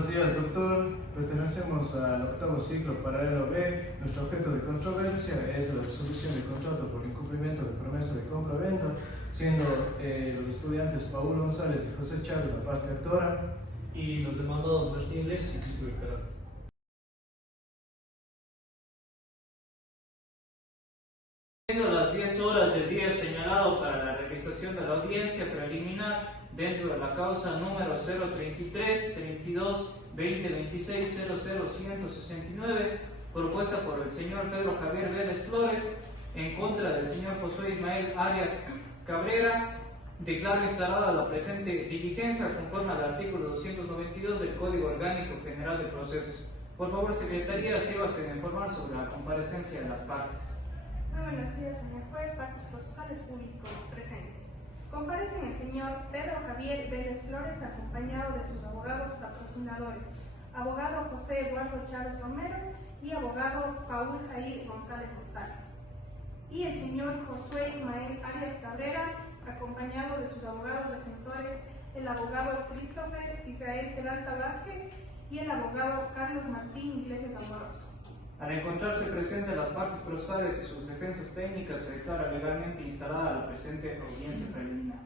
Buenos días, doctor. Pertenecemos al octavo ciclo paralelo B. Nuestro objeto de controversia es la resolución de contrato por incumplimiento de promesa de compra-venta, siendo los estudiantes Paul González y José Chávez la parte actora y los demandados Martín Iglesias y Cristóbal Peralta. Siendo las 10 horas del día señalado para la realización de la audiencia preliminar dentro de la causa número 033 32 2026 00169 propuesta por el señor Pedro Javier Vélez Flores en contra del señor Josué Ismael Arias Cabrera, declaro instalada la presente diligencia conforme al artículo 292 del Código Orgánico General de Procesos. Por favor, Secretaría, sírvase de informar sobre la comparecencia de las partes. Muy buenos días, señor juez, partes procesales, público presente. Comparecen el señor Pedro Javier Vélez Flores, acompañado de sus abogados patrocinadores, abogado José Eduardo Chávez Romero y abogado Paul Jair González González. Y el señor Josué Ismael Arias Cabrera, acompañado de sus abogados defensores, el abogado Christopher Israel Peralta Vázquez y el abogado Carlos Martín Iglesias Amoroso. Al encontrarse presentes las partes procesales y sus defensas técnicas, se declara legalmente instalada la presente audiencia preliminar.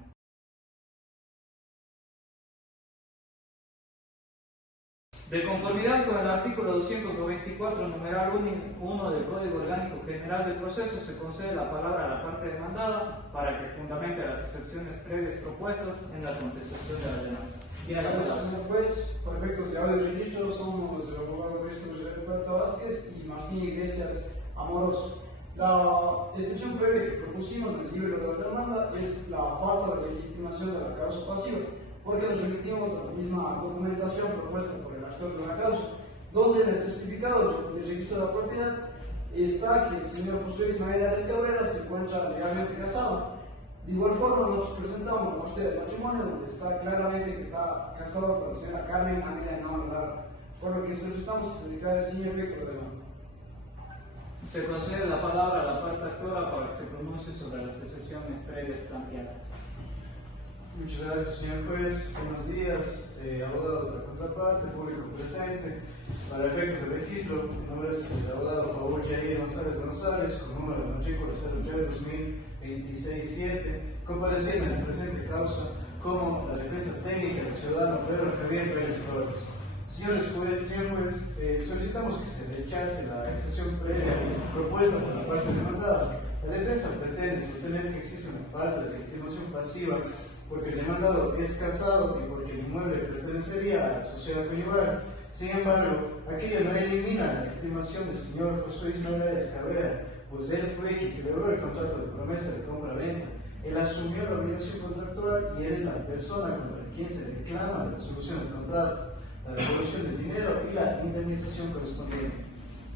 De conformidad con el artículo 294, numeral 1 del Código Orgánico General del Proceso, se concede la palabra a la parte demandada para que fundamente las excepciones previas propuestas en la contestación de la demanda. Gracias, señor juez. Por efectos de haber dicho, somos el abogado Christopher Peralta Vázquez y Martín Iglesias Amoroso. La excepción previa que propusimos en el libro de la demanda es la falta de legitimación de la causa pasiva, porque nos remitimos a la misma documentación propuesta por el actor de la causa, donde en el certificado de registro de la propiedad está que el señor José Ismael Arias Cabrera se encuentra legalmente casado. De igual forma, nosotros presentamos la muestra del matrimonio, donde está claramente que está casado con la señora Carmen Amelia Navarra, por lo que solicitamos que se declare sin efecto de demanda. Se concede la palabra a la parte actora para que se pronuncie sobre las excepciones previas planteadas. Muchas gracias, señor juez. Buenos días, abogados de la contraparte, público presente. Para efectos de registro, mi nombre es el abogado Paul Jair González González, con número de matrícula 03-2026-7, compareciendo en la presente causa como la defensa técnica del ciudadano Pedro Javier Vélez Flores. Señor juez, solicitamos que se rechace la excepción previa propuesta por la parte demandada. La defensa pretende sostener que existe una falta de legitimación pasiva porque el demandado es casado y porque el inmueble pertenecería a la sociedad conyugal. Sin embargo, aquello no elimina la legitimación del señor José Ismael Arias Cabrera, pues él fue quien celebró el contrato de promesa de compra-venta. Él asumió la obligación contractual y él es la persona contra quien se reclama la resolución del contrato, la devolución del dinero y la indemnización correspondiente.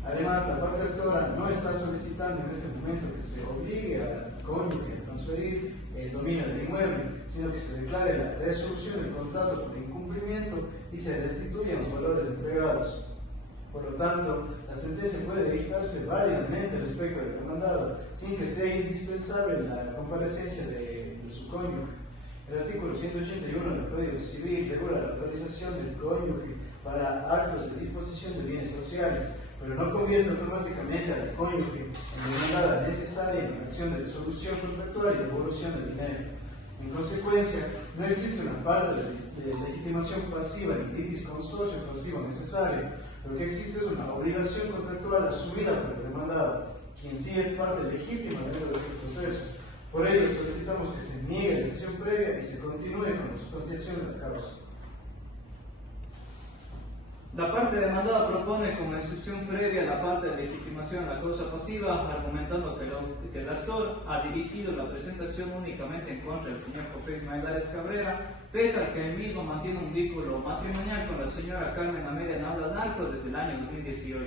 Además, la parte actora no está solicitando en este momento que se obligue al cónyuge a transferir el dominio del inmueble, sino que se declare la resolución del contrato por incumplimiento y se restituyan los valores entregados. Por lo tanto, la sentencia puede dictarse válidamente respecto del demandado, sin que sea indispensable la comparecencia de su cónyuge. El artículo 181 del Código Civil regula la autorización del cónyuge para actos de disposición de bienes sociales, pero no convierte automáticamente al cónyuge en demandada necesaria en la acción de resolución contractual y devolución del dinero. En consecuencia, no existe una falta de legitimación pasiva ni litis consorcio pasivo necesario. Lo que existe es una obligación contractual asumida por el demandado, quien sí es parte legítima dentro de este proceso. Por ello, solicitamos que se niegue la decisión previa y se continúe con la sustanciación de la causa. La parte demandada propone como excepción previa la falta de legitimación a la causa pasiva, argumentando que el actor ha dirigido la presentación únicamente en contra del señor José Ismael Arias Cabrera, pese a que el mismo mantiene un vínculo matrimonial con la señora Carmen Amelia Navarra Narco desde el año 2018,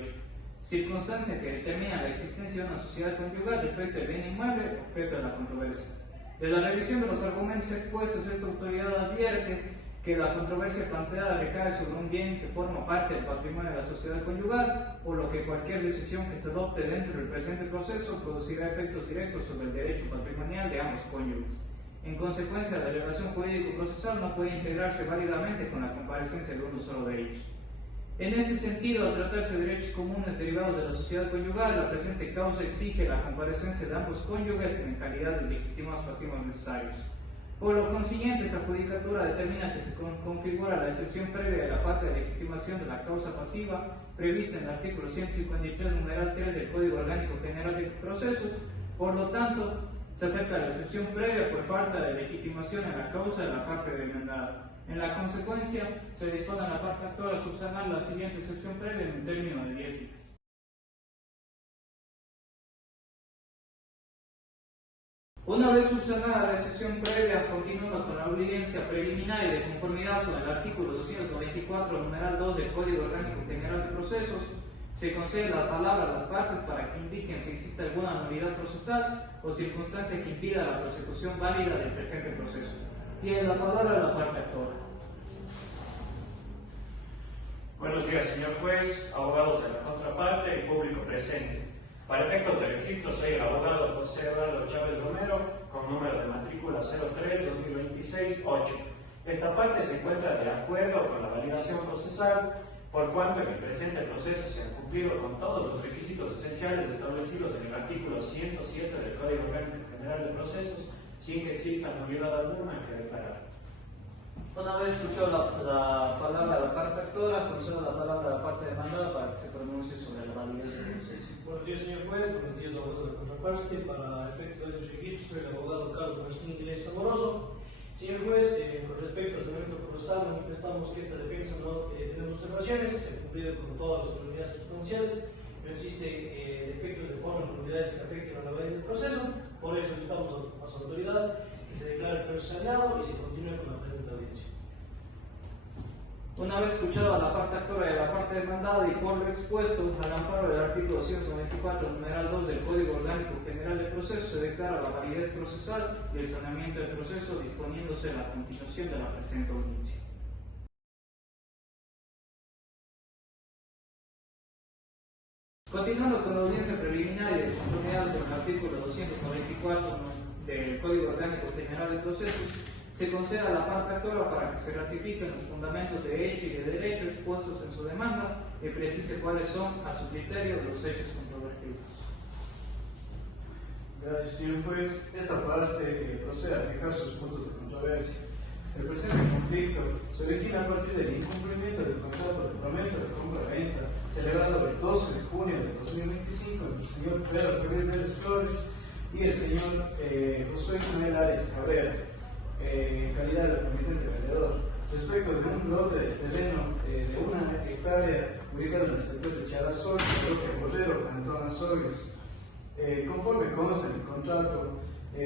circunstancia que determina la existencia de una sociedad conyugal respecto al bien inmueble objeto de la controversia. De la revisión de los argumentos expuestos, esta autoridad advierte que la controversia planteada recae sobre un bien que forma parte del patrimonio de la sociedad conyugal, por lo que cualquier decisión que se adopte dentro del presente proceso producirá efectos directos sobre el derecho patrimonial de ambos cónyuges. En consecuencia, la relación jurídico-procesal no puede integrarse válidamente con la comparecencia de uno solo de ellos. En este sentido, al tratarse de derechos comunes derivados de la sociedad conyugal, la presente causa exige la comparecencia de ambos cónyuges en calidad de legítimos pasivos necesarios. Por lo consiguiente, esta judicatura determina que se configura la excepción previa de la falta de legitimación de la causa pasiva prevista en el artículo 153, numeral 3 del Código Orgánico General de Procesos. Por lo tanto, se acepta la excepción previa por falta de legitimación en la causa de la parte demandada. En la consecuencia, se dispone en la parte actual a subsanar la siguiente excepción previa en un término de 10 días. Una vez subsanada la excepción previa, continuando con la audiencia preliminar y de conformidad con el artículo 294, numeral 2 del Código Orgánico General de Procesos, se concede la palabra a las partes para que indiquen si existe alguna nulidad procesal o circunstancia que impida la persecución válida del presente proceso. Tiene la palabra la parte actora. Buenos días, señor juez, abogados de la contraparte y público presente. Para efectos de registro, soy el abogado José Eduardo Chávez Romero, con número de matrícula 03-2026-8. Esta parte se encuentra de acuerdo con la validación procesal, por cuanto en el presente proceso se han cumplido con todos los requisitos esenciales establecidos en el artículo 107 del Código Orgánico General de Procesos, sin que exista nulidad alguna que declarar. Una vez escuchado la palabra de la parte actora, concedo la palabra a la parte demandada para que se pronuncie sobre la validez del proceso. Buenos días, señor juez. Buenos días, abogado de la contraparte. Para efecto de los registros, soy el abogado Carlos Martín Iglesias Amoroso. Señor juez, con respecto al elemento procesal, manifestamos que esta defensa no tiene observaciones, se ha cumplido con todas las autoridades sustanciales, no existe defectos de forma ni nulidades que afecten a la validez del proceso, por eso solicitamos a su autoridad que se declare el proceso saldado y se continúe con la presente audiencia. Una vez escuchado a la parte actora y a la parte demandada y por lo expuesto, al amparo del artículo 294, numeral 2 del Código Orgánico General de Procesos, se declara la validez procesal y el saneamiento del proceso, disponiéndose la continuación de la presente audiencia. Continuando con la audiencia preliminar y de conformidad con el artículo 294 del Código Orgánico General de Procesos, se concede a la parte actora para que se ratifiquen los fundamentos de hecho y de derecho expuestos en su demanda y precise cuáles son, a su criterio, los hechos controvertidos. Gracias, señor juez. Esta parte procede a fijar sus puntos de controversia. El presente conflicto se origina a partir del incumplimiento del contrato de promesa de compra-venta celebrado el 12 de junio de 2025 entre el señor Pedro Javier Vélez Flores y el señor Josué Ismael Arias Cabrera, calidad de comitente vendedor, respecto de un lote de terreno de 1 hectárea ubicado en el sector de Charazón, bloque Bolero, Cantón Azogues. Conforme consta en el contrato,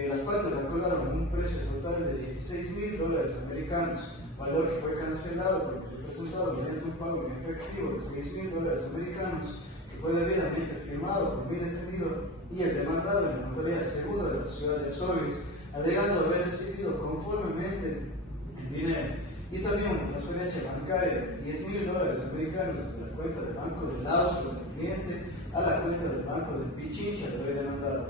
las partes acordaron un precio total de $16,000 americanos, valor que fue cancelado por el representado mediante un pago en efectivo de $6,000 americanos, que fue debidamente firmado por mi defendido y el demandado en la notaría segunda de la ciudad de Azogues, alegando haber recibido conformemente el dinero, y también una transferencia bancaria de $10,000 americanos desde la cuenta del Banco del Austro del cliente a la cuenta del Banco del Pichincha del demandado.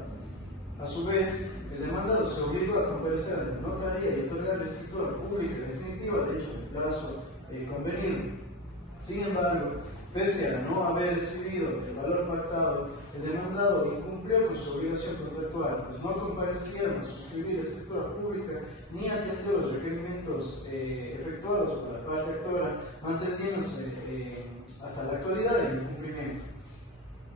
A su vez, el demandado se obligó a comparecer ante la notaría y otorgar la escritura pública definitiva de hecho en el plazo convenido. Sin embargo, pese a no haber recibido el valor pactado, el demandado incumplió con su obligación contractual, pues no comparecieron a suscribir la escritura pública ni atendió los requerimientos efectuados por la parte actora, manteniéndose hasta la actualidad en incumplimiento.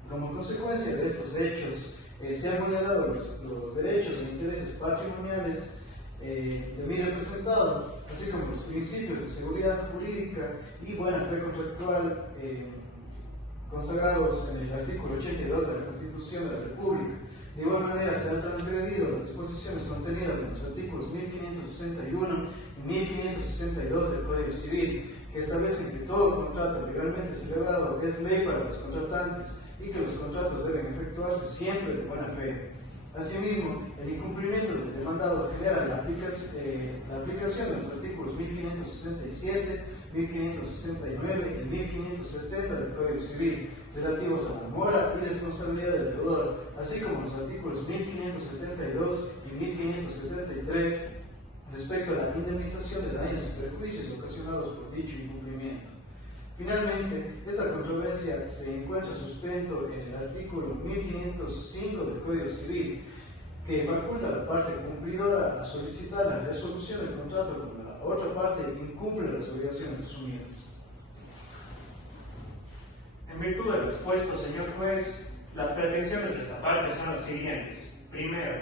Como consecuencia de estos hechos, se han vulnerado los derechos e intereses patrimoniales de mi representado, así como los principios de seguridad jurídica y buena fe contractual consagrados en el artículo 82 de la Constitución de la República. De igual manera, se han transgredido las disposiciones contenidas en los artículos 1561 y 1562 del Código Civil, que establecen que todo contrato legalmente celebrado es ley para los contratantes y que los contratos deben efectuarse siempre de buena fe. Asimismo, el incumplimiento del demandado genera la aplicación de los artículos 1567, 1569 y 1570 del Código Civil, relativos a la mora y responsabilidad del deudor, así como los artículos 1572 y 1573 respecto a la indemnización de daños y perjuicios ocasionados por dicho incumplimiento. Finalmente, esta controversia se encuentra sustento en el artículo 1505 del Código Civil, que faculta a la parte cumplidora a solicitar la resolución del contrato cuando la otra parte incumple las obligaciones asumidas. En virtud de lo expuesto, señor juez, las pretensiones de esta parte son las siguientes. Primero,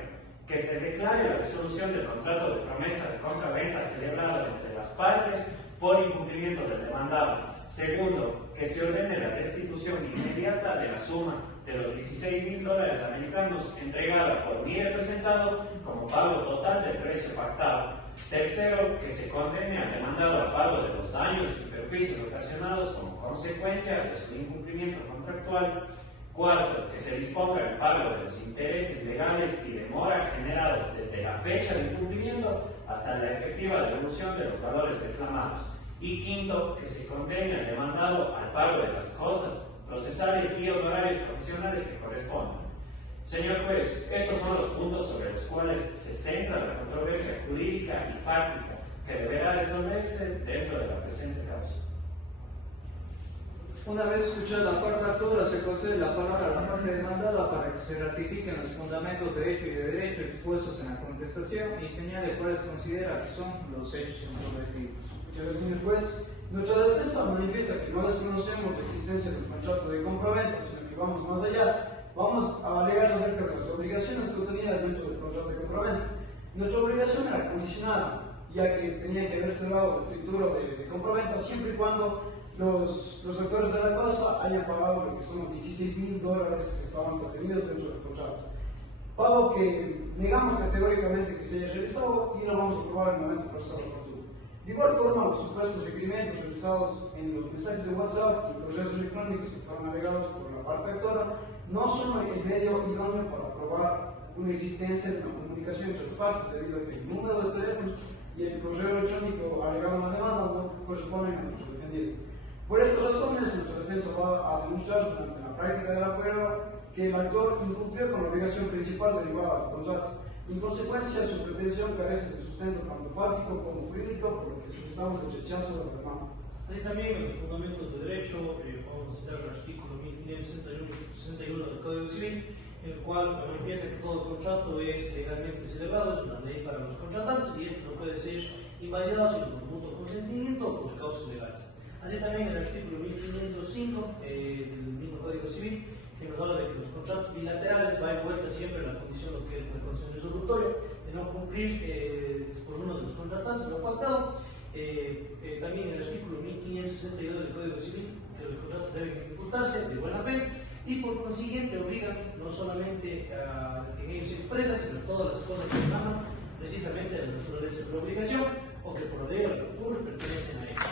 que se declare la resolución del contrato de promesa de compraventa celebrada entre las partes por incumplimiento del demandado. Segundo, que se ordene la restitución inmediata de la suma de los $16.000 americanos entregada por mi representado como pago total del precio pactado. Tercero, que se condene al demandado al pago de los daños y perjuicios ocasionados como consecuencia de su incumplimiento contractual. Cuarto, que se disponga el pago de los intereses legales y demora generados desde la fecha del incumplimiento hasta la efectiva devolución de los valores reclamados. Y quinto, que se condene al demandado al pago de las costas procesales y honorarios profesionales que correspondan. Señor juez, estos son los puntos sobre los cuales se centra la controversia jurídica y fáctica que deberá resolverse dentro de la presente causa. Una vez escuchada la parte actora, se concede la palabra a la parte demandada para que se ratifiquen los fundamentos de hecho y de derecho expuestos en la contestación y señale cuáles considera que son los hechos controvertidos. Muchas gracias, señor juez. Nuestra defensa manifiesta que no desconocemos la existencia del contrato de compraventa, sino que vamos más allá. Vamos a alegar acerca de las obligaciones contenidas dentro del contrato de compraventa. Nuestra obligación era condicionada, ya que tenía que haberse dado la escritura de compraventa siempre y cuando los actores de la causa hayan pagado lo que son los $16.000 que estaban contenidos dentro del contrato. Pago que negamos categóricamente que se haya realizado y no vamos a aprobar en el momento procesal oportuno. De igual forma, los supuestos requerimientos realizados en los mensajes de WhatsApp y correos electrónicos que fueron navegados por la parte actora no son el medio idóneo para probar una existencia de una comunicación entre partes, debido a que el número de teléfono y el correo electrónico alegado en la demanda no corresponden a nuestro defendido. Por estas razones, nuestra defensa va a demostrar durante la práctica de la prueba que el actor incumplió con la obligación principal derivada del contrato. En consecuencia, su pretensión carece de sustento tanto fáctico como jurídico, por lo que solicitamos el rechazo de la demanda. Así también en los fundamentos de derecho, vamos a citar el artículo 1561 del Código Civil, en el cual manifiesta que todo contrato es legalmente celebrado, es una ley para los contratantes y esto no puede ser invalidado sin por mutuo consentimiento o por causas legales. Así también el artículo 1505 del mismo Código Civil, que nos habla de que los contratos bilaterales va envuelta siempre en la condición, lo que es la condición resolutoria, de no cumplir por uno de los contratantes lo pactado. También el artículo 1562 del Código Civil, que los contratos deben ejecutarse de buena fe y por consiguiente obligan no solamente a que ellos se expresan, sino a todas las cosas que llaman precisamente a la naturaleza de la obligación o que por ley o por pertenecen a ellos.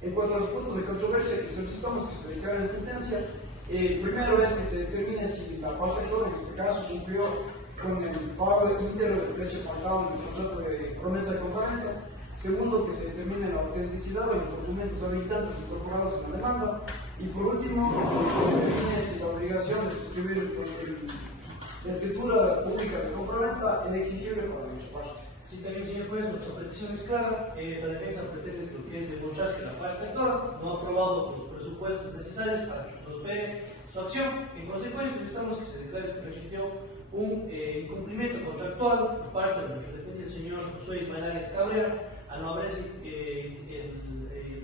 En cuanto a los puntos de controversia que solicitamos que se declaren en sentencia, primero es que se determine si la parte actora, en este caso, cumplió con el pago íntegro del precio pactado en el contrato de promesa de compraventa. Segundo, que se determine la autenticidad de los documentos habilitantes incorporados en la demanda. Y por último, que se determine si la obligación de suscribir la escritura pública de compraventa es exigible para la parte. Sí, también, señor juez, nuestra petición es clara. La defensa pretende lo que es demostrar que la parte actora no ha aprobado los presupuestos necesarios para que prospere su acción. En consecuencia, solicitamos que se declare que existió un incumplimiento contractual por parte de nuestro defendido, el señor Josué Ismael Arias Cabrera, al no haberse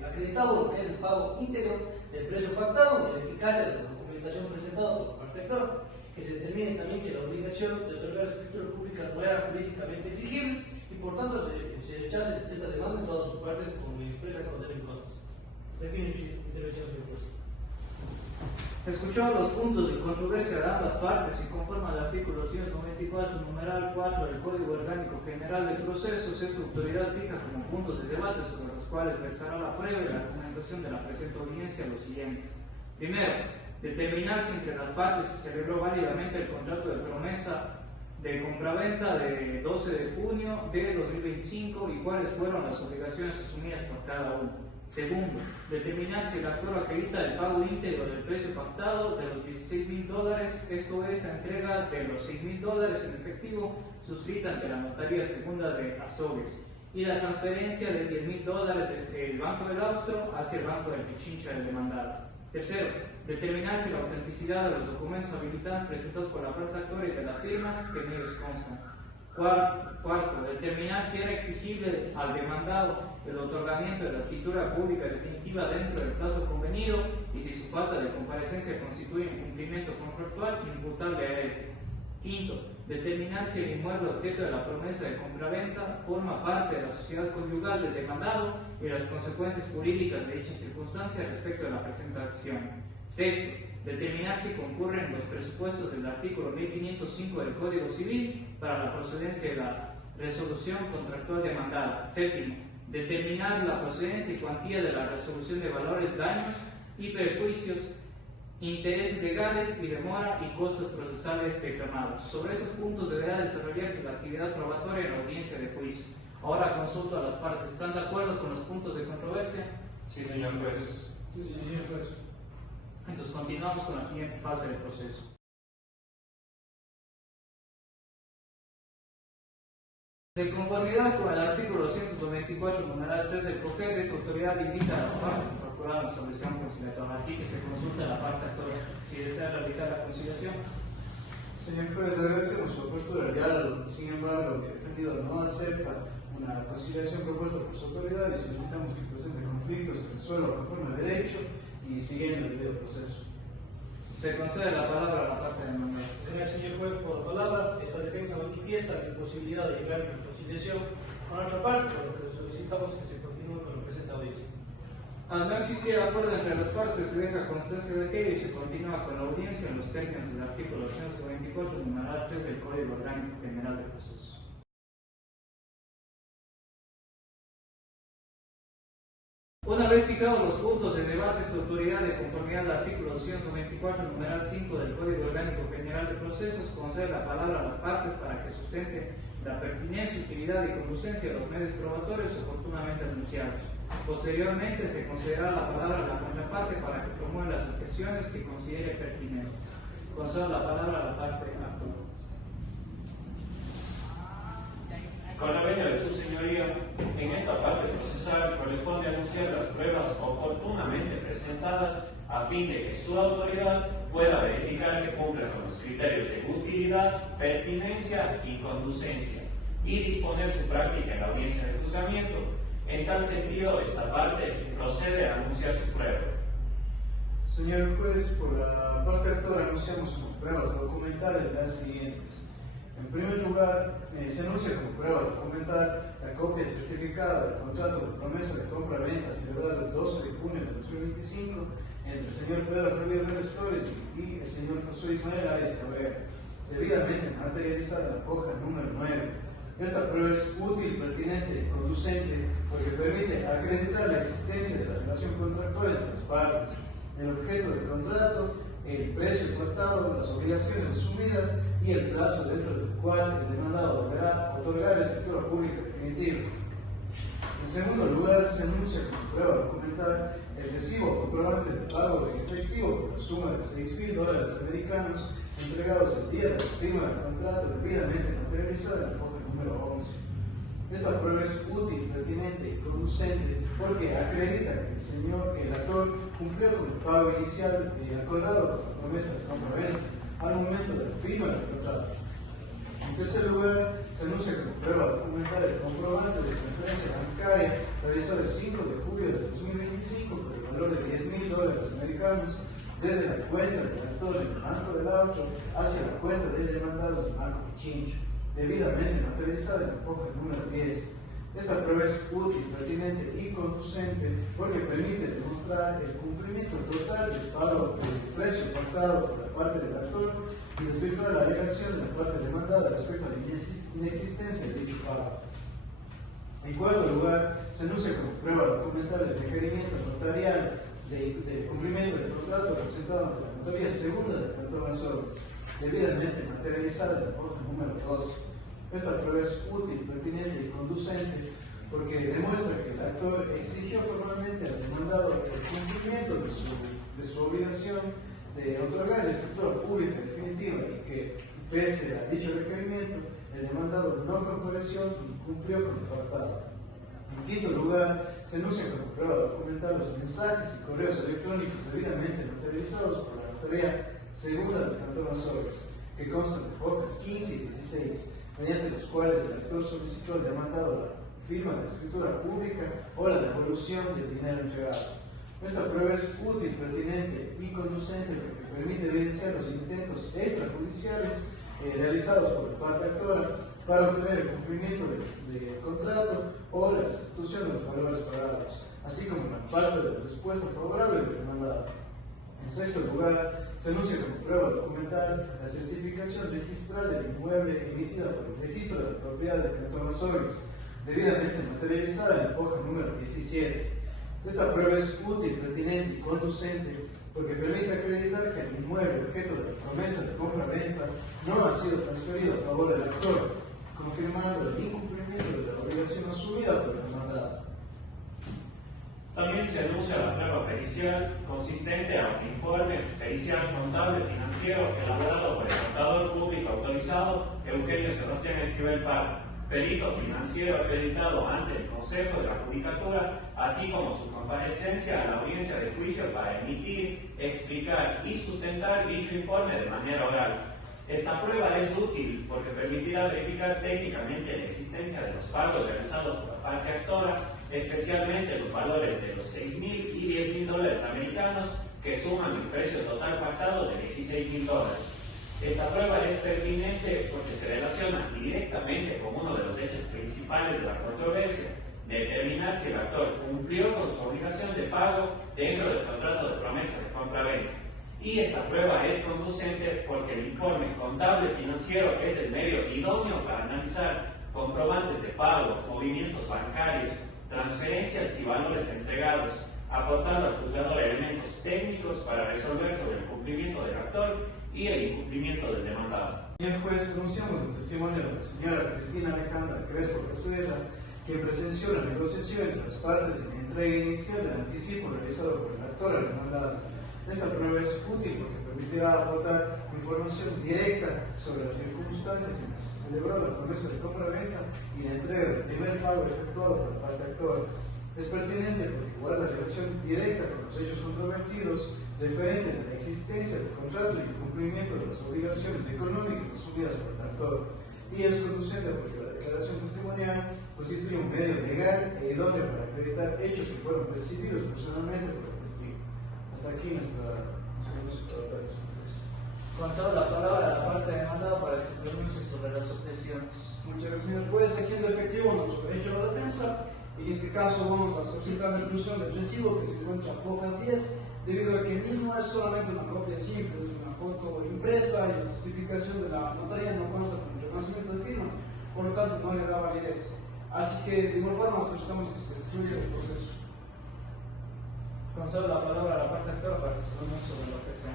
acreditado lo que es el pago íntegro del precio pactado y la eficacia de la documentación presentada por la parte actora. Que se determine también que la obligación de otorgar la escritura pública no era jurídicamente exigible y por tanto se rechace esta demanda en todas sus partes como expresa condena en costas. Define su intervención, señor juez. Escuchados los puntos de controversia de ambas partes y conforme al artículo 194, numeral 4 del Código Orgánico General de Procesos, esta autoridad fija como puntos de debate sobre los cuales versará la prueba y la argumentación de la presente audiencia los siguientes. Primero, determinar si entre las partes se celebró válidamente el contrato de promesa de compraventa de 12 de junio de 2025 y cuáles fueron las obligaciones asumidas por cada uno. Segundo, determinar si el actor acredita el pago íntegro del precio pactado de los $16.000, esto es, la entrega de los $6.000 en efectivo suscrita ante la Notaría Segunda de Azogues. y la transferencia de $10.000 del Banco del Austro hacia el Banco del Pichincha del demandado. Tercero, determinar si la autenticidad de los documentos habilitados presentados por la parte actora y de las firmas que en ellos constan. Cuarto, determinar si era exigible al demandado el otorgamiento de la escritura pública definitiva dentro del plazo convenido y si su falta de comparecencia constituye un cumplimiento contractual imputable a este. Quinto, determinar si el inmueble objeto de la promesa de compraventa forma parte de la sociedad conyugal del demandado y las consecuencias jurídicas de dicha circunstancia respecto de la presente acción. Sexto, determinar si concurren los presupuestos del artículo 1505 del Código Civil para la procedencia de la resolución contractual demandada. Séptimo, determinar la procedencia y cuantía de la resolución de valores, daños y perjuicios, intereses legales y demora y costos procesales reclamados. Sobre esos puntos deberá desarrollarse la actividad probatoria en la audiencia de juicio. Ahora consulto a las partes. ¿Están de acuerdo con los puntos de controversia? Sí, señor juez. Sí, señor juez. Entonces continuamos con la siguiente fase del proceso. De conformidad con el artículo 294, numeral 3 del COFED, esta autoridad invita a las partes a procurar una solución conciliatoria, así que se consulta a la parte actora si desea realizar la conciliación. Señor juez, agradecemos su apertura real, sin embargo, el defendido no acepta una conciliación propuesta por su autoridad y solicitamos que presente conflictos se resuelva conforme al derecho y siguiendo el debido proceso. Se concede la palabra a la parte demandada. Señor juez, por la palabra, esta defensa manifiesta la imposibilidad de llegar a una conciliación con otra parte, por lo que solicitamos que se continúe con la presente audiencia. Al no existir acuerdo entre las partes, se deja constancia de aquello y se continúa con la audiencia en los términos del artículo 224, numeral 3 del Código Orgánico General de Proceso. Una vez fijados los puntos de debate, esta autoridad, de conformidad al artículo 224, numeral 5 del Código Orgánico General de Procesos, concede la palabra a las partes para que sustenten la pertinencia, utilidad y conducencia de los medios probatorios oportunamente anunciados. Posteriormente, se concederá la palabra a la contraparte para que formule las objeciones que considere pertinentes. Concedo la palabra a la parte actora. Con la venia de su señoría, en esta parte procesal corresponde anunciar las pruebas oportunamente presentadas a fin de que su autoridad pueda verificar que cumpla con los criterios de utilidad, pertinencia y conducencia y disponer su práctica en la audiencia de juzgamiento. En tal sentido, esta parte procede a anunciar su prueba. Señor juez, por la parte actora anunciamos como pruebas documentales las siguientes. En primer lugar, se anuncia como prueba documental la copia certificada del contrato de promesa de compra-venta celebrado el 12 de junio de 2025 entre el señor Pedro Javier Vélez Flores y el señor José Ismael Arias Cabrera, debidamente materializada en la hoja número 9. Esta prueba es útil, pertinente y conducente porque permite acreditar la existencia de la relación contractual entre las partes, el objeto del contrato, el precio pactado, las obligaciones asumidas y el plazo dentro del cual el demandado deberá otorgar la escritura pública definitiva. En segundo lugar, se anuncia como prueba documental el recibo comprobante de pago en efectivo por la suma de $6.000 americanos entregados el día de la firma del contrato debidamente materializada en la hoja número 11. Esta prueba es útil, pertinente y conducente porque acredita que el actor cumplió con el pago inicial acordado con la promesa de compra-venta al momento de la firma del contrato. En tercer lugar, se anuncia como prueba documental el comprobante de transferencia bancaria realizada el 5 de julio de 2025 por el valor de $10.000 americanos desde la cuenta del actor en el Banco del Auto hacia la cuenta del demandado en el Banco Pichincha, debidamente materializada en la hoja número 10. Esta prueba es útil, pertinente y conducente porque permite demostrar el cumplimiento total del pago del precio pactado por la parte del actor y desvirtuar la alegación de la parte demandada respecto a la inexistencia de dicho pago. En cuarto lugar, se anuncia como prueba documental el requerimiento notarial de cumplimiento del contrato presentado ante la notaría segunda del Cantón Azores, debidamente materializada en la hoja número 12. Esta prueba es útil, pertinente y conducente porque demuestra que el actor exigió formalmente al demandado el cumplimiento de su obligación de otorgar la escritura pública definitiva y que, pese a dicho requerimiento, el demandado no compareció y cumplió con lo pactado. En quinto lugar, se anuncia como prueba documental los mensajes y correos electrónicos debidamente notarizados por la Notaría Segunda del Cantón Azores, que constan de hojas 15 y 16, mediante los cuales el actor solicitó al demandado la firma de la escritura pública o la devolución del dinero entregado. Esta prueba es útil, pertinente y conducente porque permite evidenciar los intentos extrajudiciales realizados por la parte actora para obtener el cumplimiento del contrato o la restitución de los valores pagados, así como la parte de la respuesta favorable del demandado. En sexto lugar, se anuncia como prueba documental la certificación registral del inmueble emitida por el Registro de la Propiedad del Cantón Azores, debidamente materializada en la hoja número 17. Esta prueba es útil, pertinente y conducente porque permite acreditar que el inmueble objeto de la promesa de compra-venta no ha sido transferido a favor del actor, confirmando el incumplimiento de la obligación asumida por el demandado. También se anuncia la prueba pericial consistente a un informe pericial contable financiero elaborado por el contador público autorizado Eugenio Sebastián Esquivel Parra, perito financiero acreditado ante el Consejo de la Judicatura, así como su comparecencia a la audiencia de juicio para emitir, explicar y sustentar dicho informe de manera oral. Esta prueba es útil porque permitirá verificar técnicamente la existencia de los pagos realizados por la parte actora, especialmente los valores de los $6,000 y $10,000 americanos, que suman el precio total pactado de $16,000. Esta prueba es pertinente porque se relaciona directamente con uno de los hechos principales de la controversia, determinar si el actor cumplió con su obligación de pago dentro del contrato de promesa de compra-venta. Y esta prueba es conducente porque el informe contable financiero es el medio idóneo para analizar comprobantes de pago, movimientos bancarios, transferencias y valores entregados, aportando al juzgador elementos técnicos para resolver sobre el cumplimiento del actor y el incumplimiento del demandado. Bien, juez, anunciamos el testimonio de la señora Cristina Alejandra Crespo Casera, quien presenció la negociación entre las partes en la entrega inicial del anticipo realizado por el actor al demandado. Esta prueba es útil porque permitirá aportar información directa sobre las circunstancias en que se celebró la promesa de compra-venta y la entrega del primer pago efectuado por la parte actora. Es pertinente porque guarda relación directa con los hechos controvertidos referentes a la existencia del contrato y el cumplimiento de las obligaciones económicas asumidas por el actor. Y es conducente porque la declaración testimonial constituye un medio legal e idóneo para acreditar hechos que fueron percibidos personalmente por el testigo. Hasta aquí nuestro tratado. Concedo la palabra a la parte demandada para que se pronuncie sobre las objeciones. Muchas gracias, señor juez. Haciendo efectivo nuestro derecho a la defensa, en este caso vamos a solicitar la exclusión del recibo que se encuentra en hojas 10, debido a que el mismo es solamente una copia simple, es una foto impresa y la certificación de la notaría no consta con el reconocimiento de firmas, por lo tanto no le da validez. Así que de igual forma solicitamos que se excluya el proceso. Concedo la palabra a la parte actora para que se pronuncie sobre la objeción.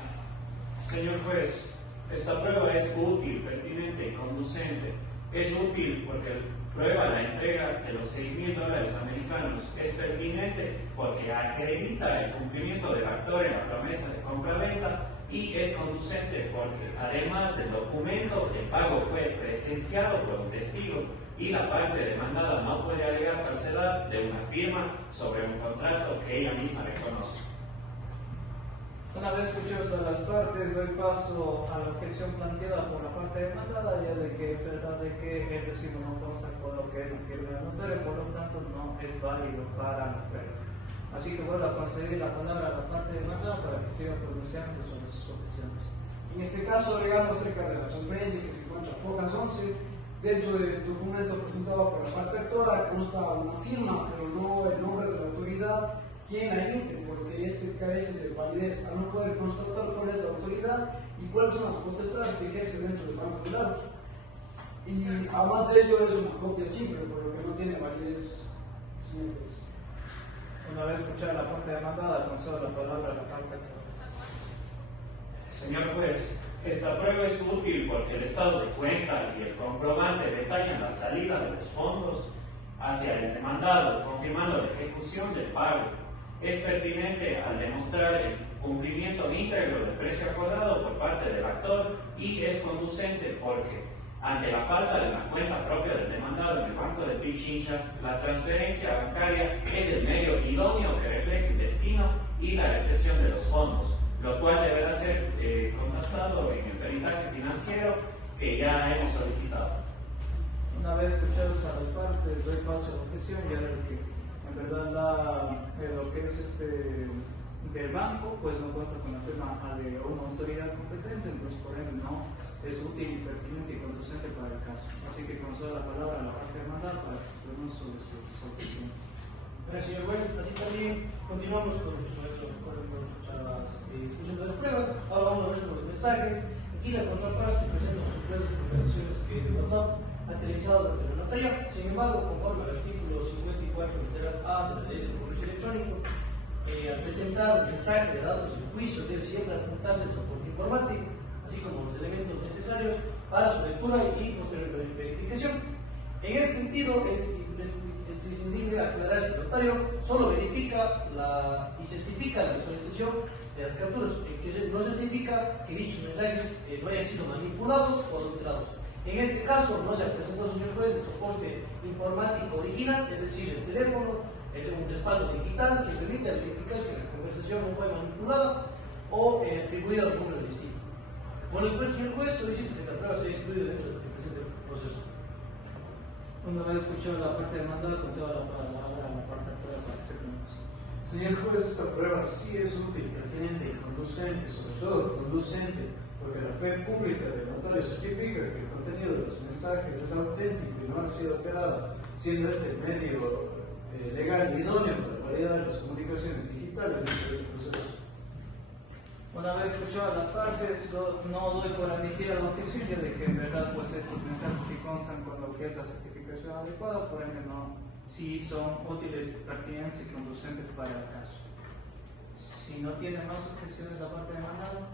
Señor juez, esta prueba es útil, pertinente y conducente. Es útil porque prueba la entrega de los $6,000 americanos. Es pertinente porque acredita el cumplimiento del actor en la promesa de compra-venta y es conducente porque, además del documento, el pago fue presenciado por un testigo y la parte demandada no puede alegar falsedad de una firma sobre un contrato que ella misma reconoce. Una vez escuchadas a las partes, doy paso a la objeción planteada por la parte demandada, ya de que es verdad de que el recibo no consta con lo que es la firma de notario, por lo tanto no es válido para la prueba. Así que vuelvo a conceder la palabra a la parte demandada para que siga pronunciándose sobre sus objeciones. En este caso, agregando acerca de la transferencia que se encuentra en hojas 11, dentro del documento presentado por la parte actora consta una firma, pero no el nombre de la autoridad quien la emite, porque este carece de validez al no poder constatar cuál es la autoridad y cuáles son las potestades que ejerce dentro del banco de datos. Y además de ello es una copia simple, por lo que no tiene validez, señores. Una vez escuchada la parte demandada, concedo la palabra a la parte actora. Señor juez, esta prueba es útil porque el estado de cuenta y el comprobante detallan la salida de los fondos hacia el demandado, confirmando la ejecución del pago. Es pertinente al demostrar el cumplimiento íntegro del precio acordado por parte del actor y es conducente porque Ante la falta de una cuenta propia del demandado en el banco de Pichincha, la transferencia bancaria es el medio idóneo que refleje el destino y la recepción de los fondos, lo cual deberá ser contrastado en el peritaje financiero que ya hemos solicitado. Una vez escuchados a las partes, doy paso a la objeción, ya que en verdad lo que es del banco, pues no consta con la firma de una autoridad competente, entonces por ende no es útil, pertinente y conducente para el caso. Así que concedo la palabra a la parte demandada para que se pronuncie sobre sus objeciones. Gracias, señor juez. Así también continuamos con las discusiones de la prueba. Ahora vamos a ver los mensajes. Aquí la contraparte presenta los supuestos conversaciones de WhatsApp materializadas ante la notaría. Sin embargo, conforme al artículo 54 literal A de la Ley de Comercio Electrónico, al presentar un mensaje de datos en juicio debe siempre adjuntarse el soporte informático, así como los elementos necesarios para su lectura y posterior verificación. En este sentido, es imprescindible aclarar que el notario solo verifica y certifica la visualización de las capturas, que no certifica que dichos mensajes no hayan sido manipulados o adulterados. En este caso, no se ha presentado, señor juez, el soporte informático original, es decir, el teléfono, un respaldo digital que permite verificar que la conversación no fue manipulada o atribuida a un número distinto. Bueno, después, señor juez, solicito que la prueba sea excluida dentro del presente proceso. Una vez escuchado la parte demandada, concedo la palabra a la parte actual para que se pronuncie. Señor juez, esta prueba sí es útil, pertinente y conducente, sobre todo conducente, porque la fe pública del notario certifica que el contenido de los mensajes es auténtico y no ha sido alterado, siendo este medio legal y idóneo para validar las comunicaciones digitales dentro de este proceso. Una vez escuchadas las partes, no doy por admitida la objeción, ya de que en verdad pues estos mensajes sí constan con lo que es la certificación adecuada, por ende no, sí son útiles, pertinentes y conducentes para el caso. Si no tiene más objeciones la parte demandada,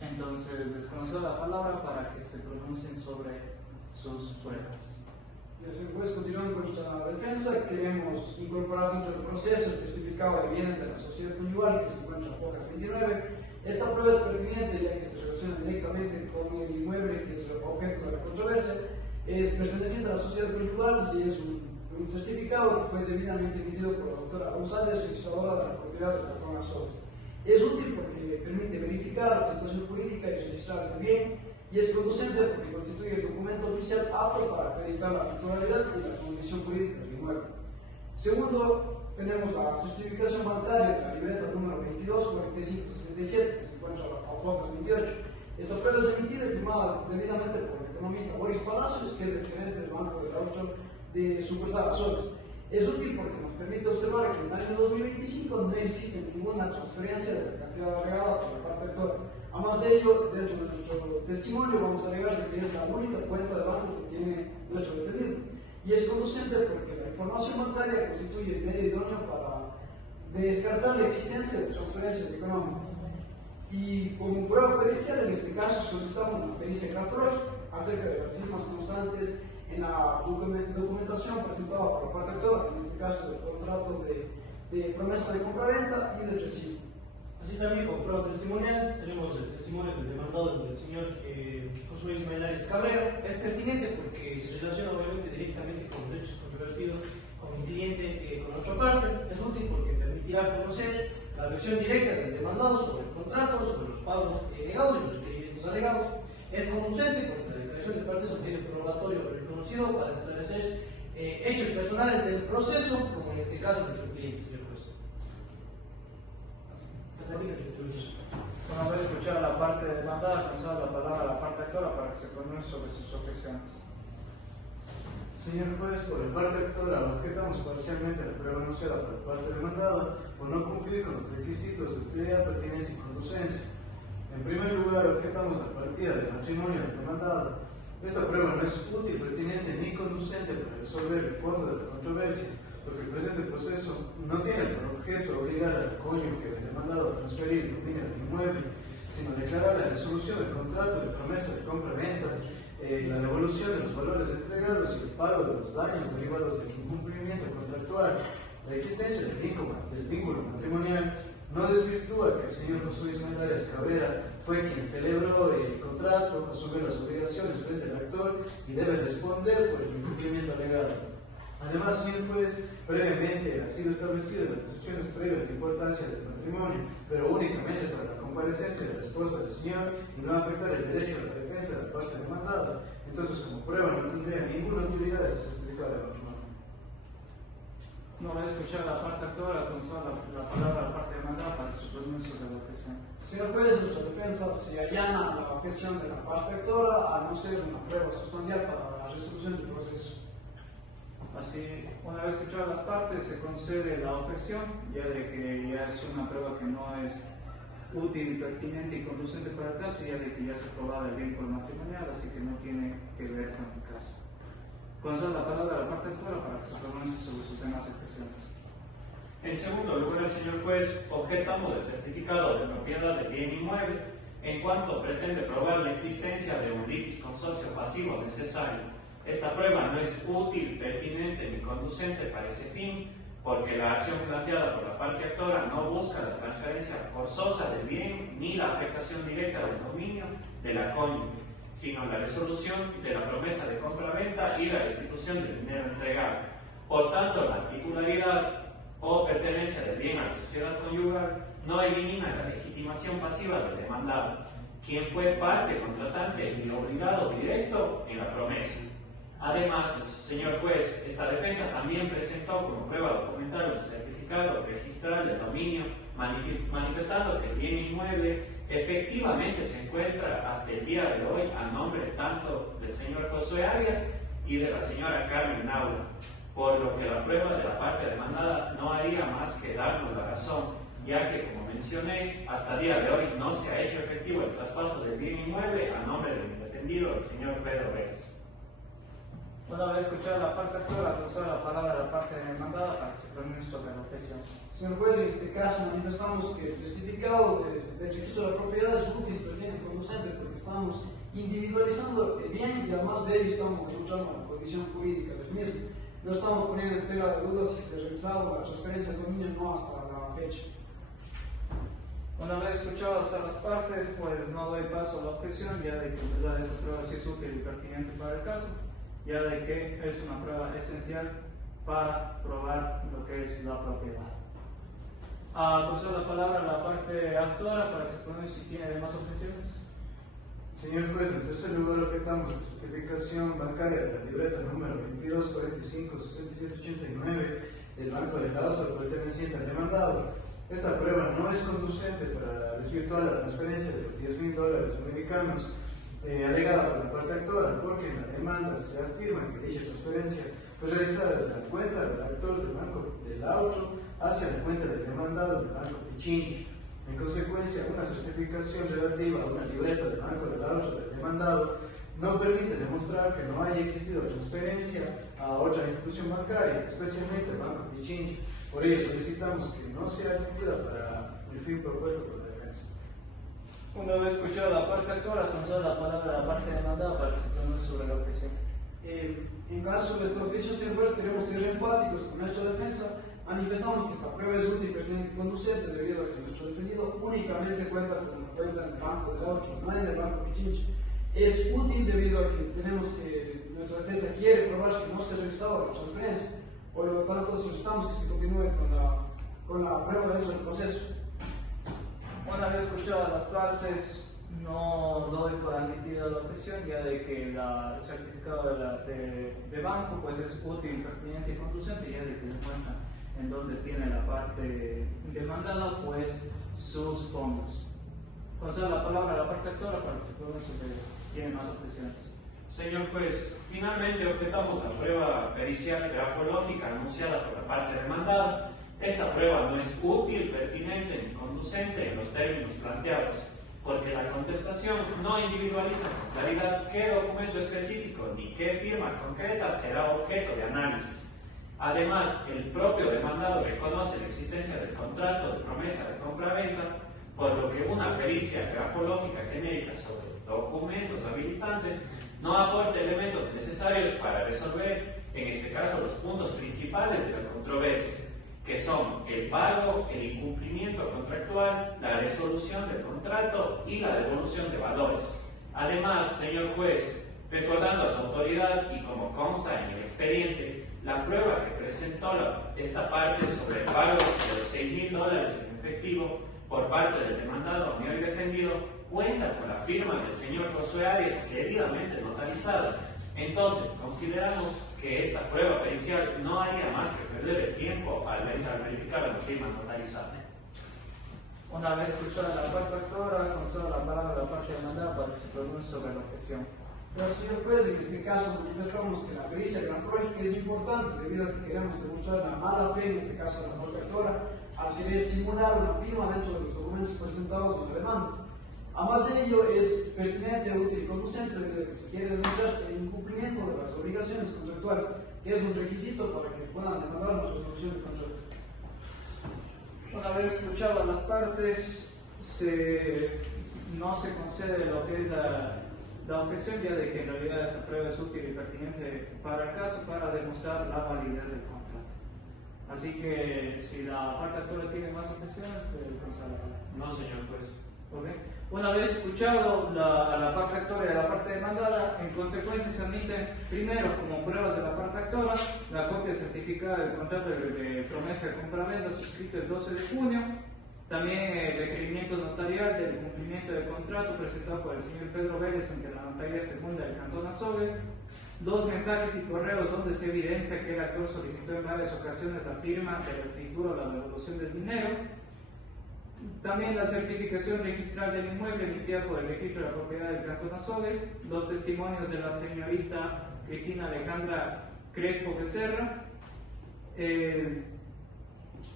entonces les concedo la palabra para que se pronuncien sobre sus pruebas. Después, continuando con nuestra defensa, queremos incorporar dentro del proceso el certificado de bienes de la sociedad conyugal que se encuentra en hoja 29. Esta prueba es pertinente ya que se relaciona directamente con el inmueble que es objeto de la controversia. Es perteneciente a la sociedad conyugal y es un certificado que fue debidamente emitido por la doctora González, registradora de la propiedad de la patrona Soles. Es útil porque permite verificar la situación jurídica y registrar el bien, y es conducente porque constituye el documento oficial apto para acreditar la titularidad y la condición jurídica del inmueble. Segundo, tenemos la certificación bancaria de la libreta número 224567 que se encuentra al fondo 28. Esta prueba es emitida y firmada debidamente por el economista Boris Palacios, que es el gerente del Banco del Gaucho de sucursal Azores. Es útil porque nos permite observar que en el año 2025 no existe ninguna transferencia de la cantidad agregada por la parte actora. Además de ello, dentro de nuestro testimonio vamos a alegar que es la única cuenta de banco que tiene nuestro detenido. Y es conducente porque la información bancaria constituye el medio idóneo para descartar la existencia de transferencias económicas. Y como prueba pericial, en este caso solicitamos una pericia grafológica acerca de las firmas constantes en la documentación presentada por la parte actora, en este caso del contrato de promesa de compraventa y del recibo. Así también, como prueba testimonial, tenemos el testimonio del demandado del señor Josué Ismael Arias Cabrera. Es pertinente porque se relaciona obviamente directamente con los hechos controvertidos con el cliente con otra parte. Es útil porque permitirá conocer la versión directa del demandado sobre el contrato, sobre los pagos negados y los requerimientos alegados. Es conducente porque la declaración de partes obtiene un probatorio reconocido para establecer hechos personales del proceso, como en este caso nuestro cliente, señor juez. Una vez escuchada la parte demandada, concedo la palabra a la parte actora para que se pronuncie sobre sus objeciones. Señor juez, por la parte actora objetamos parcialmente la prueba anunciada por la parte demandada por no cumplir con los requisitos de utilidad, pertinencia y conducencia. En primer lugar, objetamos la partida del matrimonio del demandado. Esta prueba no es útil, pertinente ni conducente para resolver el fondo de la controversia, porque el presente proceso no tiene por objeto obligar al cónyuge del demandado a transferir el dominio del inmueble, sino declarar la resolución del contrato de promesa de compra-venta, la devolución de los valores entregados y el pago de los daños derivados del incumplimiento contractual, la existencia del vínculo matrimonial no desvirtúa que el señor Josué Ismael Arias Cabrera fue quien celebró el contrato, asumió las obligaciones frente al actor y debe responder por el incumplimiento alegado. Además, señor juez, previamente ha sido establecido en las discusiones previas la importancia del matrimonio, pero únicamente para la comparecencia de la esposa del señor y no afectar el derecho a la defensa de la parte demandada. Entonces, como prueba, no tendría ninguna utilidad este certificado de matrimonio. No voy a escuchar la parte actora, concedo la palabra a la parte demandada para su pronuncia de la objeción. Señor juez, nuestra defensa se allana la objeción de la parte actora a no ser una prueba sustancial para la resolución del proceso. Así, una vez escuchadas las partes, se concede la objeción, ya de que ya es una prueba que no es útil, pertinente y conducente para el caso, ya de que ya se ha probado el vínculo matrimonial, así que no tiene que ver con el caso. Concedo la palabra a la parte actora para que se pronuncie sobre sus demás expresiones. En segundo lugar, señor juez, objetamos el certificado de propiedad de bien inmueble en cuanto pretende probar la existencia de un litis consorcio pasivo necesario. Esta prueba no es útil, pertinente ni conducente para ese fin, porque la acción planteada por la parte actora no busca la transferencia forzosa del bien ni la afectación directa del dominio de la cónyuge, sino la resolución de la promesa de compra-venta y la restitución del dinero entregado. Por tanto, la titularidad o pertenencia del bien a la sociedad conyugal no elimina la legitimación pasiva del demandado, quien fue parte contratante y obligado directo en la promesa. Además, señor juez, esta defensa también presentó como prueba documental el certificado registral de dominio, manifestando que el bien inmueble efectivamente se encuentra hasta el día de hoy a nombre tanto del señor Josué Arias y de la señora Carmen Naula, por lo que la prueba de la parte demandada no haría más que darnos la razón, ya que, como mencioné, hasta el día de hoy no se ha hecho efectivo el traspaso del bien inmueble a nombre del indefendido, el señor Pedro Reyes. Una vez escuchada la parte actora, concedo la palabra a la parte demandada para que se pronuncie sobre la objeción. Señor juez, en este caso manifestamos que el certificado de registro de la propiedad es útil, pertinente y conducente porque estamos individualizando el bien y además de ello estamos escuchando la condición jurídica del mismo. No estamos poniendo en tela de dudas si se ha realizado la transferencia del dominio o no hasta la fecha. Una vez escuchadas hasta las partes, pues no doy paso a la objeción, ya de que en verdad esta prueba sí es útil y pertinente para el caso, ya de que es una prueba esencial para probar lo que es la propiedad. Concedo la palabra a la parte actora para que se pronuncie si tiene demás objeciones. Señor juez, en tercer lugar objetamos la certificación bancaria de la libreta número 2245-6789 del Banco de Austro perteneciente al demandado. Esta prueba no es conducente para desvirtuar la transferencia de los $10,000 americanos alegada por la parte actora, porque en la demanda se afirma que dicha transferencia fue realizada desde la cuenta del actor del Banco del Austro hacia la cuenta del demandado del Banco Pichinchi. En consecuencia, una certificación relativa a una libreta del Banco del Austro del demandado no permite demostrar que no haya existido transferencia a otra institución bancaria, especialmente el Banco Pichinchi. Por ello solicitamos que no sea admitida para el fin propuesto por la defensa. Una vez escuchada la parte actora, concedo la palabra a la parte demandada para que se pronuncie sobre la objeción. En caso de esta objeción, señor juez, queremos ser enfáticos con nuestra defensa. Manifestamos que esta prueba es útil, pertinente y conducente debido a que nuestro defendido únicamente cuenta con una cuenta en el Banco del Austro, no en el Banco Pichinchi. Es útil debido a que tenemos que nuestra defensa quiere probar que no se ha realizado la transferencia. Por lo tanto, solicitamos que se continúe con la prueba dentro del proceso. Una vez escuchadas las partes, no doy por admitida la objeción, ya de que el certificado de banco pues, es útil, pertinente y conducente, ya de que demuestra en donde tiene la parte demandada pues sus fondos. Concedo la palabra a la parte actora para que se pronuncie si tiene más objeciones. Señor juez, finalmente objetamos la prueba pericial grafológica anunciada por la parte demandada. Esta prueba no es útil, pertinente ni conducente en los términos planteados, porque la contestación no individualiza con claridad qué documento específico ni qué firma concreta será objeto de análisis. Además, el propio demandado reconoce la existencia del contrato de promesa de compra-venta, por lo que una pericia grafológica genérica sobre documentos habilitantes no aporta elementos necesarios para resolver, en este caso, los puntos principales de la controversia. que son el pago, el incumplimiento contractual, la resolución del contrato y la devolución de valores. Además, señor juez, recordando a su autoridad y como consta en el expediente, la prueba que presentó esta parte sobre el pago de los $6.000 en efectivo por parte del demandado mío y defendido cuenta con la firma del señor Josué Arias debidamente notarizada. Entonces, consideramos que esta prueba pericial no haría más que perder el tiempo al verificar la firma notarizada. Una vez escuchada la parte actora, concedo la palabra a la parte demandada para que se pronuncie sobre la objeción. Pero, señor juez, en este caso manifestamos que la pericia grafológica es importante debido a que queremos demostrar la mala fe, en este caso de la parte actora, al querer simular una firma dentro de los documentos presentados en la demanda. Además de ello, es pertinente, útil y conducente debido a que se quiere demostrar el incumplimiento de las obligaciones contractuales, que es un requisito para que puedan demandar la resolución del contrato. Una vez escuchadas las partes, no se concede lo que es la objeción, ya de que en realidad esta prueba es útil y pertinente para el caso para demostrar la validez del contrato. Así que si la parte actora tiene más objeciones, No, señor juez. ¿Okay? Una vez escuchado a la parte actora y a la parte demandada, en consecuencia se admiten primero como pruebas de la parte actora la copia certificada del contrato de promesa de compraventa suscrito el 12 de junio, también el requerimiento notarial del cumplimiento del contrato presentado por el señor Pedro Vélez ante la Notaría Segunda del Cantón Azogues, 2 mensajes y correos donde se evidencia que el actor solicitó en varias ocasiones la firma de la escritura o la devolución del dinero. También la certificación registral del inmueble emitida por el registro de la propiedad del Cantón Azogues, 2 testimonios de la señorita Cristina Alejandra Crespo Becerra, el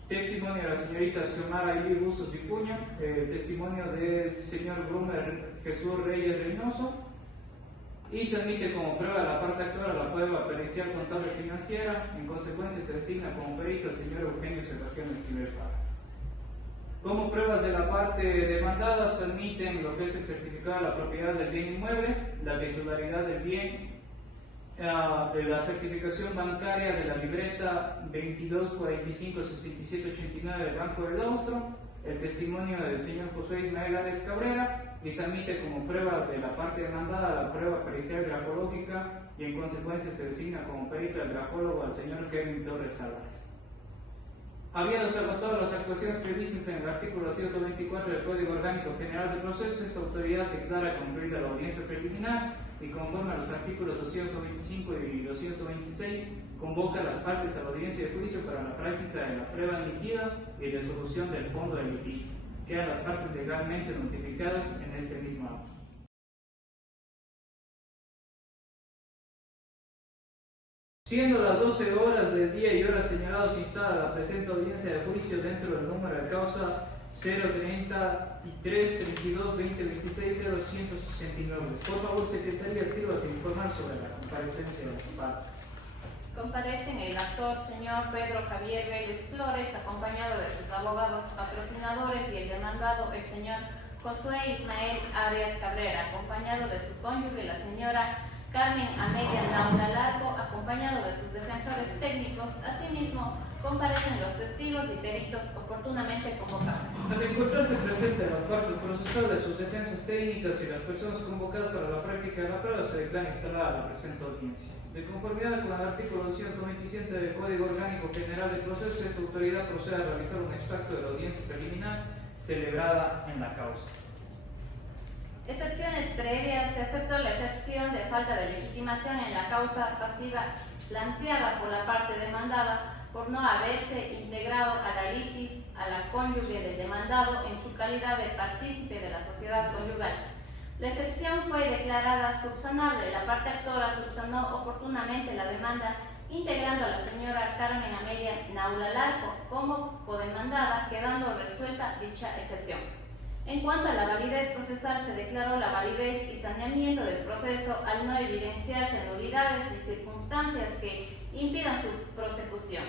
testimonio de la señorita Xiomara Ili Bustos Vicuña, el testimonio del señor Brumer Jesús Reyes Reynoso, y se admite como prueba de la parte actora la prueba pericial contable financiera. En consecuencia se designa como perito el señor Eugenio Sebastián Esquivel Parra. Como pruebas de la parte demandada se admiten lo que es el certificado de la propiedad del bien inmueble, la titularidad del bien, de la certificación bancaria de la libreta 22456789 del Banco del Austro, el testimonio del señor José Ismael Arias Cabrera, y se admite como prueba de la parte demandada la prueba pericial grafológica, y en consecuencia se designa como perito el grafólogo al señor Kevin Torres Álvarez. Habiéndose agotado las actuaciones previstas en el artículo 124 del Código Orgánico General de Procesos, esta autoridad declara concluida la audiencia preliminar y conforme a los artículos 225 y 226 convoca a las partes a la audiencia de juicio para la práctica de la prueba admitida y resolución del fondo del litigio. Quedan las partes legalmente notificadas en este mismo acto. Siendo las 12 horas del día y horas señalados, instada la presente audiencia de juicio dentro del número de causa 033-32-2026-0169. Por favor, Secretaría, sírvase a informar sobre la comparecencia de las partes. Comparecen el actor señor Pedro Javier Vélez Flores, acompañado de sus abogados patrocinadores, y el demandado, el señor Josué Ismael Arias Cabrera, acompañado de su cónyuge, la señora Carmen Amelia Naura Largo, acompañado de sus defensores técnicos. Asimismo, comparecen los testigos y peritos oportunamente convocados. Al encontrarse presentes las partes procesales, sus defensas técnicas y las personas convocadas para la práctica de la prueba, se declara instalada la presente audiencia. De conformidad con el artículo 227 del Código Orgánico General de Procesos, esta autoridad procede a realizar un extracto de la audiencia preliminar celebrada en la causa. Excepciones previas. Se aceptó la excepción de falta de legitimación en la causa pasiva planteada por la parte demandada por no haberse integrado a la litis a la cónyuge del demandado en su calidad de partícipe de la sociedad conyugal. La excepción fue declarada subsanable. La parte actora subsanó oportunamente la demanda, integrando a la señora Carmen Amelia Naula Larco como codemandada, quedando resuelta dicha excepción. En cuanto a la validez procesal, se declaró la validez y saneamiento del proceso al no evidenciarse nulidades ni circunstancias que impidan su prosecución.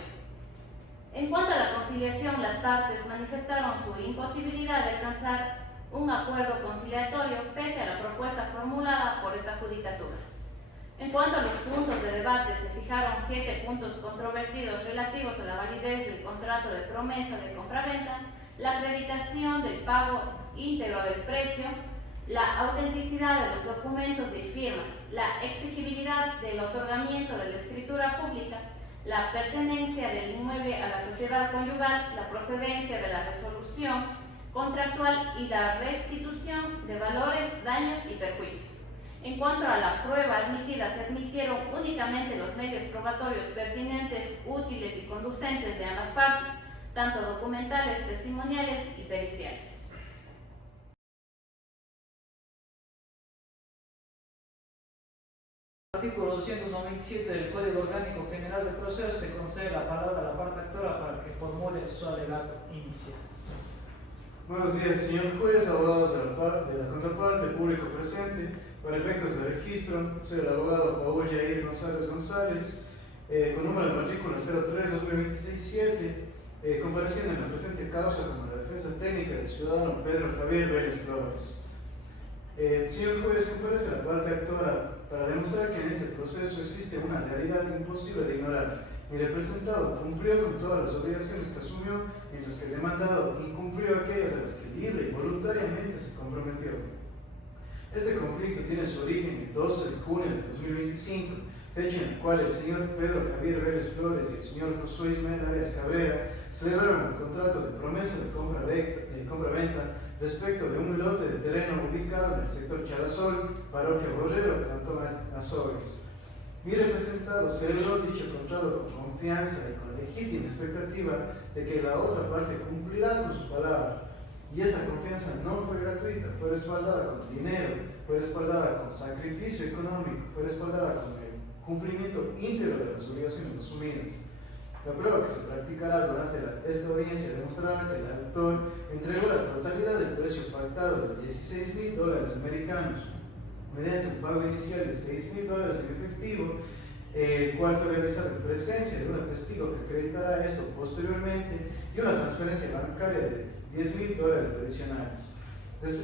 En cuanto a la conciliación, las partes manifestaron su imposibilidad de alcanzar un acuerdo conciliatorio pese a la propuesta formulada por esta judicatura. En cuanto a los puntos de debate, se fijaron 7 puntos controvertidos relativos a la validez del contrato de promesa de compraventa, la acreditación del pago íntegro del precio, la autenticidad de los documentos y firmas, la exigibilidad del otorgamiento de la escritura pública, la pertenencia del inmueble a la sociedad conyugal, la procedencia de la resolución contractual y la restitución de valores, daños y perjuicios. En cuanto a la prueba admitida, se admitieron únicamente los medios probatorios pertinentes, útiles y conducentes de ambas partes, tanto documentales, testimoniales y periciales. Artículo 297 del Código Orgánico General de Procesos, se concede la palabra a la parte actora para que formule su alegato inicial. Buenos días, señor juez, abogados de la contraparte, público presente. Para efectos de registro, soy el abogado Paul Jair González González, con número de matrícula 03-2026-7, compareciendo en la presente causa como la defensa técnica del ciudadano Pedro Javier Vélez Flores. Señor juez, comparece la parte actora para demostrar que en este proceso existe una realidad imposible de ignorar. Mi representado cumplió con todas las obligaciones que asumió, mientras que el demandado incumplió aquellas a las que libre y voluntariamente se comprometió. Este conflicto tiene su origen el 12 de junio de 2025, fecha en la cual el señor Pedro Javier Vélez Flores y el señor Josué Ismael Arias Cabrera celebraron un contrato de promesa de compra-venta respecto de un lote de terreno ubicado en el sector Charazol, parroquia Borrero, cantón Azores. Mi representado celebró dicho contrato con confianza y con legítima expectativa de que la otra parte cumplirá con su palabra. Y esa confianza no fue gratuita, fue respaldada con dinero, fue respaldada con sacrificio económico, fue respaldada con el cumplimiento íntegro de las obligaciones asumidas. La prueba que se practicará durante esta audiencia demostrará que el autor entregó la totalidad del precio pactado de $16.000 americanos mediante un pago inicial de $6.000 en efectivo, cual fue realizado en presencia de un testigo que acreditará esto posteriormente, y una transferencia bancaria de $10.000 adicionales.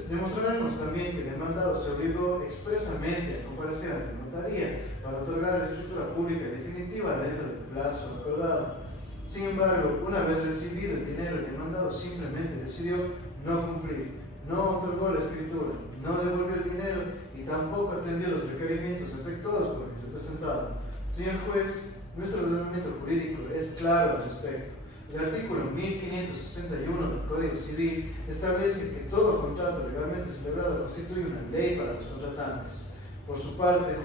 Demostraremos también que el demandado se obligó expresamente a comparecer ante notaría para otorgar la escritura pública definitiva dentro del plazo acordado. Sin embargo, una vez recibido el dinero, el demandado simplemente decidió no cumplir, no otorgó la escritura, no devolvió el dinero y tampoco atendió los requerimientos efectuados por el representado. Señor juez, nuestro ordenamiento jurídico es claro al respecto. El artículo 1561 del Código Civil establece que todo contrato legalmente celebrado constituye una ley para los contratantes. Por su parte,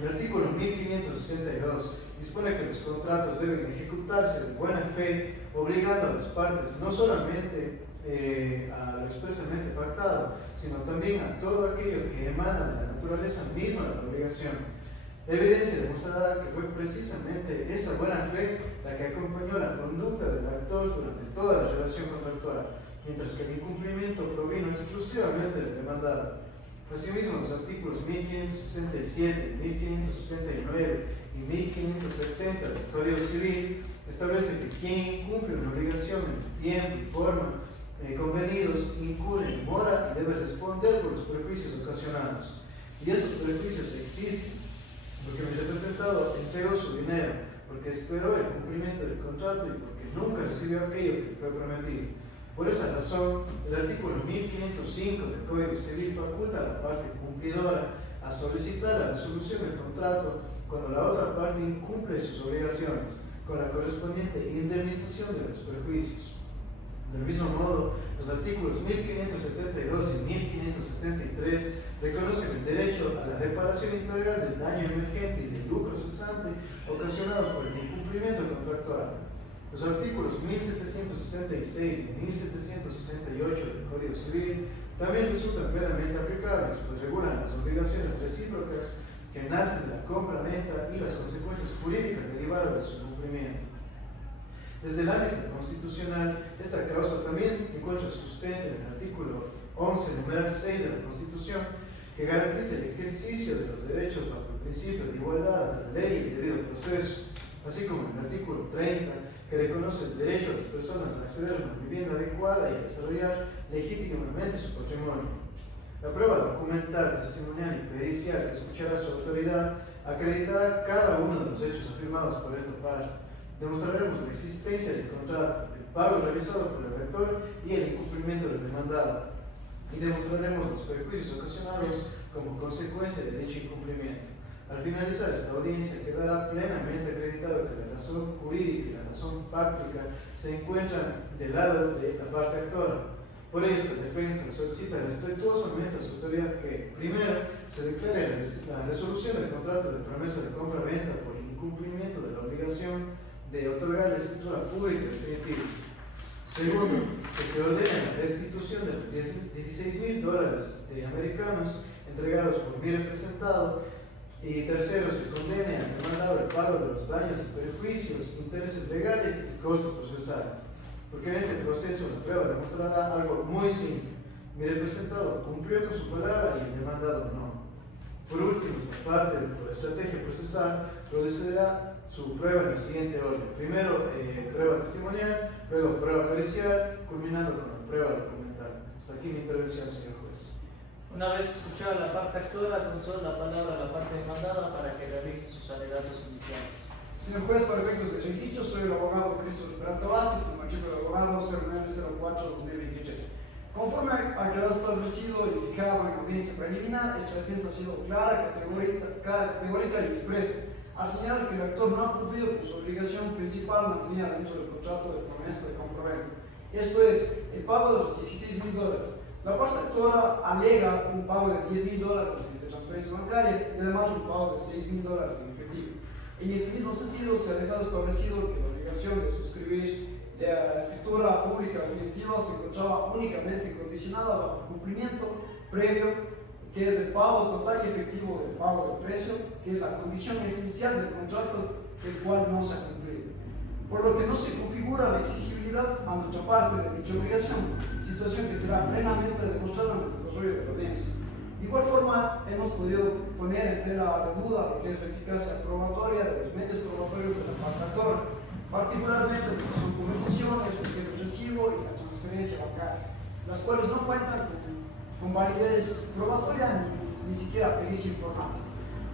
el artículo 1562 dispone que los contratos deben ejecutarse de buena fe, obligando a las partes no solamente a lo expresamente pactado, sino también a todo aquello que emana de la naturaleza misma de la obligación. La evidencia demostrará que fue precisamente esa buena fe la que acompañó la conducta del actor durante toda la relación contractual, mientras que el incumplimiento provino exclusivamente del demandado. Asimismo, los artículos 1567, 1569 y 1570 del Código Civil establecen que quien incumple una obligación en tiempo y forma convenidos incurre en mora y debe responder por los perjuicios ocasionados. Y esos perjuicios existen porque mi representado entregó su dinero, porque esperó el cumplimiento del contrato y porque nunca recibió aquello que fue prometido. Por esa razón, el artículo 1505 del Código Civil faculta a la parte cumplidora a solicitar la resolución del contrato cuando la otra parte incumple sus obligaciones, con la correspondiente indemnización de los perjuicios. Del mismo modo, los artículos 1572 y 1573 reconocen el derecho a la reparación integral del daño emergente y del lucro cesante ocasionados por el incumplimiento contractual. Los artículos 1766 y 1768 del Código Civil también resultan plenamente aplicables, pues regulan las obligaciones recíprocas que nacen de la compra-venta y las consecuencias jurídicas derivadas de su cumplimiento. Desde el ámbito constitucional, esta causa también encuentra sustento en el artículo 11, numeral 6 de la Constitución, que garantiza el ejercicio de los derechos bajo el principio de igualdad de la ley y el debido proceso, así como en el artículo 30, que reconoce el derecho de las personas a acceder a una vivienda adecuada y a desarrollar legítimamente su patrimonio. La prueba documental, testimonial y pericial que escuchará su autoridad acreditará cada uno de los hechos afirmados por esta parte. Demostraremos la existencia del contrato, el pago realizado por el rector y el incumplimiento del demandado. Y demostraremos los perjuicios ocasionados como consecuencia de dicho incumplimiento. Al finalizar esta audiencia quedará plenamente acreditado que la razón jurídica y la razón fáctica se encuentran del lado de la parte actora. Por ello, esta defensa solicita respetuosamente a su autoridad que, primero, se declare la resolución del contrato de promesa de compra-venta por incumplimiento de la obligación de otorgar la escritura pública definitiva. Segundo, que se ordene la restitución de los $16,000 americanos entregados por mi representado. Y tercero, se condene al demandado el pago de los daños y perjuicios, intereses legales y costos procesales. Porque en este proceso la prueba demostrará algo muy simple. Mi representado cumplió con su palabra y el demandado no. Por último, esta parte de la estrategia procesal procederá su prueba en el siguiente orden. Primero, prueba testimonial, luego prueba pericial, culminando con la prueba documental. Hasta aquí mi intervención, señor juez. Una vez escuchada la parte actora, concedo la palabra a la parte demandada para que realice sus alegatos iniciales. Señor juez, para efectos de registro, soy el abogado Christopher Peralta Vázquez, como archivo de abogado 0904-2023. Conforme a quedado establecido y fijado en la audiencia preliminar, esta defensa ha sido clara, categórica y expresa, al señalar que el actor no ha cumplido con su obligación principal mantenida dentro del contrato de promesa de compra-venta. Esto es, el pago de los $16,000. La parte actora alega un pago de $10,000 de transferencia bancaria y además un pago de $6,000 en efectivo. En este mismo sentido, se ha dejado establecido que la obligación de suscribir la escritura pública definitiva se encontraba únicamente condicionada bajo el cumplimiento previo, que es el pago total y efectivo del pago del precio, que es la condición esencial del contrato, el cual no se ha cumplido. Por lo que no se configura la exigibilidad a nuestra parte de dicha obligación, situación que será plenamente demostrada en el desarrollo de la audiencia. De igual forma, hemos podido poner en tela de duda lo que es la eficacia probatoria de los medios probatorios de la parte actora, particularmente lo que son conversaciones, lo que es el recibo y la transferencia bancaria, las cuales no cuentan con validez probatoria ni siquiera pericia informática.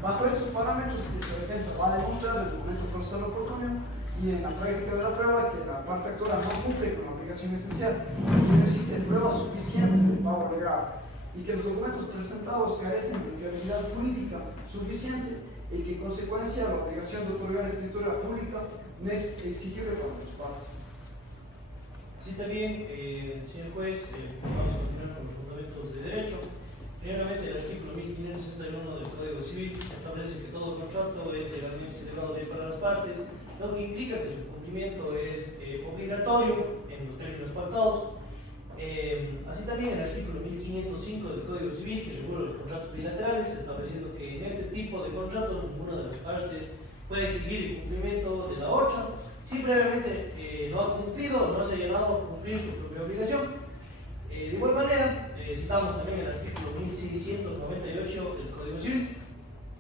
Bajo estos parámetros, esta defensa va a demostrar el documento procesal oportuno y en la práctica de la prueba que la parte actora no cumple con la obligación esencial, que no existe prueba suficiente del pago legal y que los documentos presentados carecen de fiabilidad jurídica suficiente y que en consecuencia la obligación de otorgar escritura pública no es exigible por nuestra parte. Así también, señor juez, vamos a continuar con los fundamentos de derecho. Primeramente, el artículo 1561 del Código Civil establece que todo contrato es legalmente celebrado para las partes, lo que implica que su cumplimiento es obligatorio en los términos pactados. Así también el artículo 1505 del Código Civil, que regula los contratos bilaterales, estableciendo que en este tipo de contratos ninguna de las partes puede exigir el cumplimiento de la otra si previamente no ha cumplido o no se ha llegado a cumplir su propia obligación. De igual manera, citamos también el artículo 1698 del Código Civil,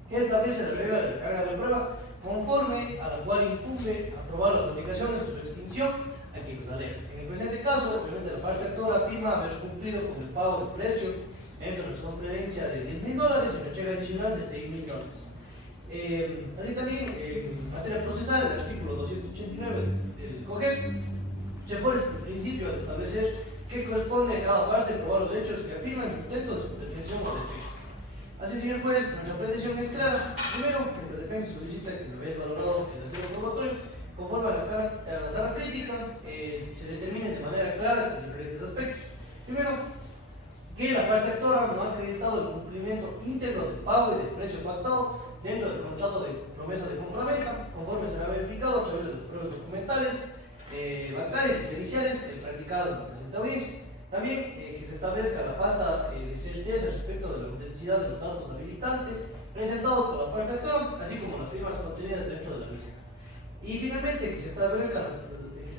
que establece la regla de la carga de la prueba, conforme a la cual incumbe aprobar las obligaciones o su extinción a quien los alega. En el presente caso, obviamente la parte actora afirma haber cumplido con el pago del precio entre la competencia de $10,000 y una cheque adicional de $6,000. Así también, en materia procesal, el artículo 289 del COGEP refuerza el principio de establecer que corresponde a cada parte probar los hechos que afirman el sustento de su pretensión o defensa. Así, señor juez, nuestra pretensión es clara. Primero, que esta defensa solicita que una vez valorado el acervo probatorio, conforme a la sala crítica, se determinen de manera clara estos diferentes aspectos. Primero, que la parte actora no ha acreditado el cumplimiento íntegro del pago y del precio pactado dentro del contrato de promesa de compra-venta, conforme será verificado a través de las pruebas documentales, bancarias y periciales practicadas en la presente audiencia. También que se establezca la falta de certeza respecto de la autenticidad de los datos habilitantes presentados por la parte actora, así como las firmas contenidas dentro de la misma. Y finalmente que se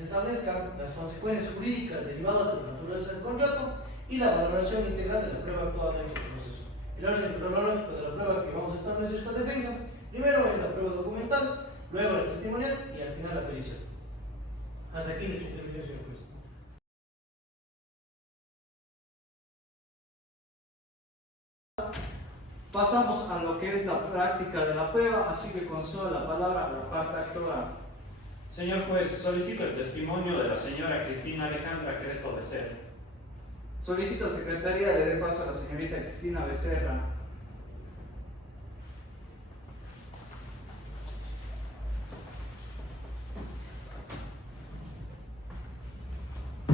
establezcan las consecuencias jurídicas derivadas de la naturaleza del contrato y la valoración integral de la prueba actuada dentro del proceso. El orden cronológico de la prueba que vamos a establecer esta defensa, primero es la prueba documental, luego la testimonial y al final la pericial. Hasta aquí nuestra intervención, señor juez. Pasamos a lo que es la práctica de la prueba, así que concedo la palabra a la parte actora. Señor juez, solicito el testimonio de la señora Cristina Alejandra Crespo Becerra. Solicito secretaría le dé paso a la señorita Cristina Becerra.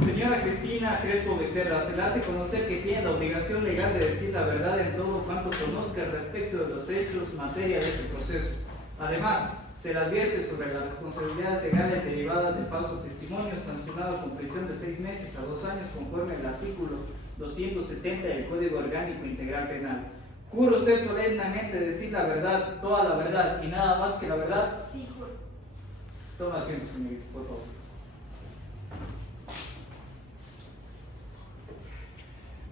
Señora Cristina Crespo Becerra, se le hace conocer que tiene la obligación legal de decir la verdad en todo cuanto conozca respecto de los hechos, materia de este proceso. Además, se le advierte sobre las responsabilidades legales derivadas del falso testimonio, sancionado con prisión de 6 meses a 2 años, conforme al artículo 270 del Código Orgánico Integral Penal. ¿Jura usted solemnemente decir la verdad, toda la verdad y nada más que la verdad? Sí, juro. Toma asiento, señorita, por favor.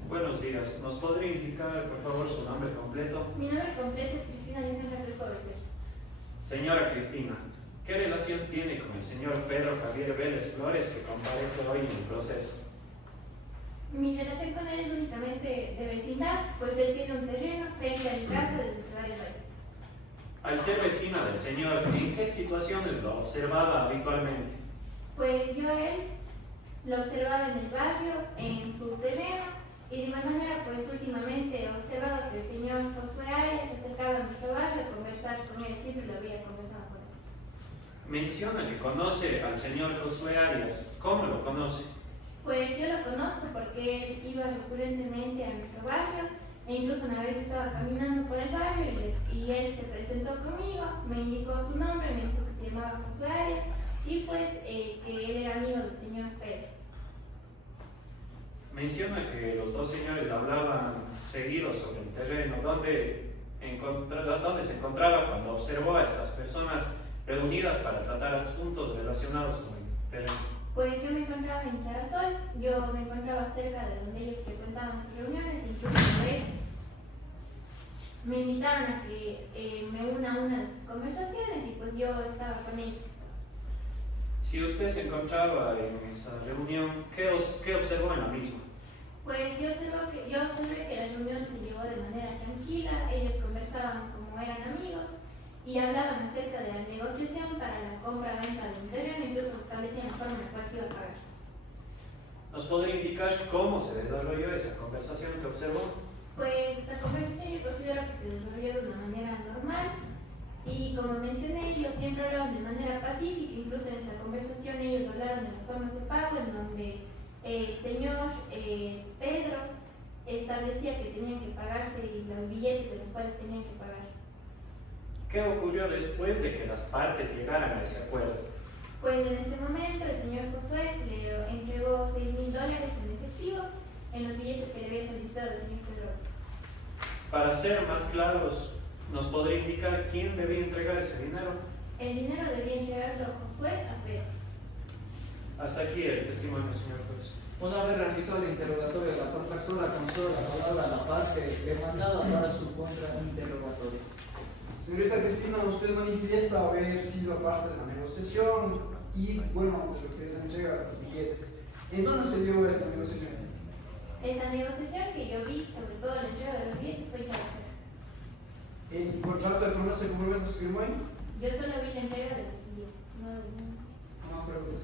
Buenos días. ¿Nos podría indicar, por favor, su nombre completo? Mi nombre completo es Cristina Alejandra Crespo Becerra. Señora Cristina, ¿qué relación tiene con el señor Pedro Javier Vélez Flores que comparece hoy en el proceso? Mi relación con él es únicamente de vecindad, pues él tiene un terreno frente a mi casa desde hace varios años. Al ser vecina del señor, ¿en qué situaciones lo observaba habitualmente? Pues yo a él lo observaba en el barrio, en su terreno, y de igual manera, pues últimamente he observado que el señor Josué Arias se acercaba a nuestro barrio a conversar con él, siempre lo había conversado con él. Menciona que conoce al señor Josué Arias. ¿Cómo lo conoce? Pues yo lo conozco porque él iba recurrentemente a nuestro barrio, e incluso una vez estaba caminando por el barrio y él se presentó conmigo, me indicó su nombre, me dijo que se llamaba Josué Arias, y pues que él era amigo del señor Pedro. Menciona que los dos señores hablaban seguido sobre el terreno. ¿Dónde se encontraba cuando observó a estas personas reunidas para tratar asuntos relacionados con el terreno? Pues yo me encontraba en Charasol, yo me encontraba cerca de donde ellos frecuentaban sus reuniones, incluso una vez me invitaron a que me una a una de sus conversaciones y pues yo estaba con ellos. Si usted se encontraba en esa reunión, ¿qué observó en la misma? Pues yo observé que la reunión se llevó de manera tranquila, ellos conversaban como eran amigos y hablaban acerca de la negociación para la compra-venta de un terreno, incluso establecían la forma en la cual se iba a pagar. ¿Nos podría indicar cómo se desarrolló esa conversación que observó? Pues esa conversación yo considero que se desarrolló de una manera normal y como mencioné, ellos siempre hablaban de manera pacífica, incluso en esa conversación ellos hablaron de las formas de pago en donde el señor Pedro establecía que tenían que pagarse los billetes de los cuales tenían que pagar. ¿Qué ocurrió después de que las partes llegaran a ese acuerdo? Pues en ese momento el señor Josué le entregó $6,000 en efectivo en los billetes que le había solicitado el señor Pedro. Para ser más claros, ¿nos podría indicar quién debía entregar ese dinero? El dinero debía entregarlo Josué a Pedro. Hasta aquí el testimonio, señor juez. Una vez realizado el interrogatorio de la parte actora, concedo la palabra a la parte demandada para su contrainterrogatorio. Señorita Cristina, usted manifiesta haber sido parte de la negociación y, bueno, de lo que es la entrega de los billetes. ¿En dónde se dio esa negociación? Esa negociación que yo vi, sobre todo la entrega de los billetes, fue en Charasol. ¿El contrato de promesa de complemento se firmó ahí? Yo solo vi la entrega de los billetes, no lo vi. No, pero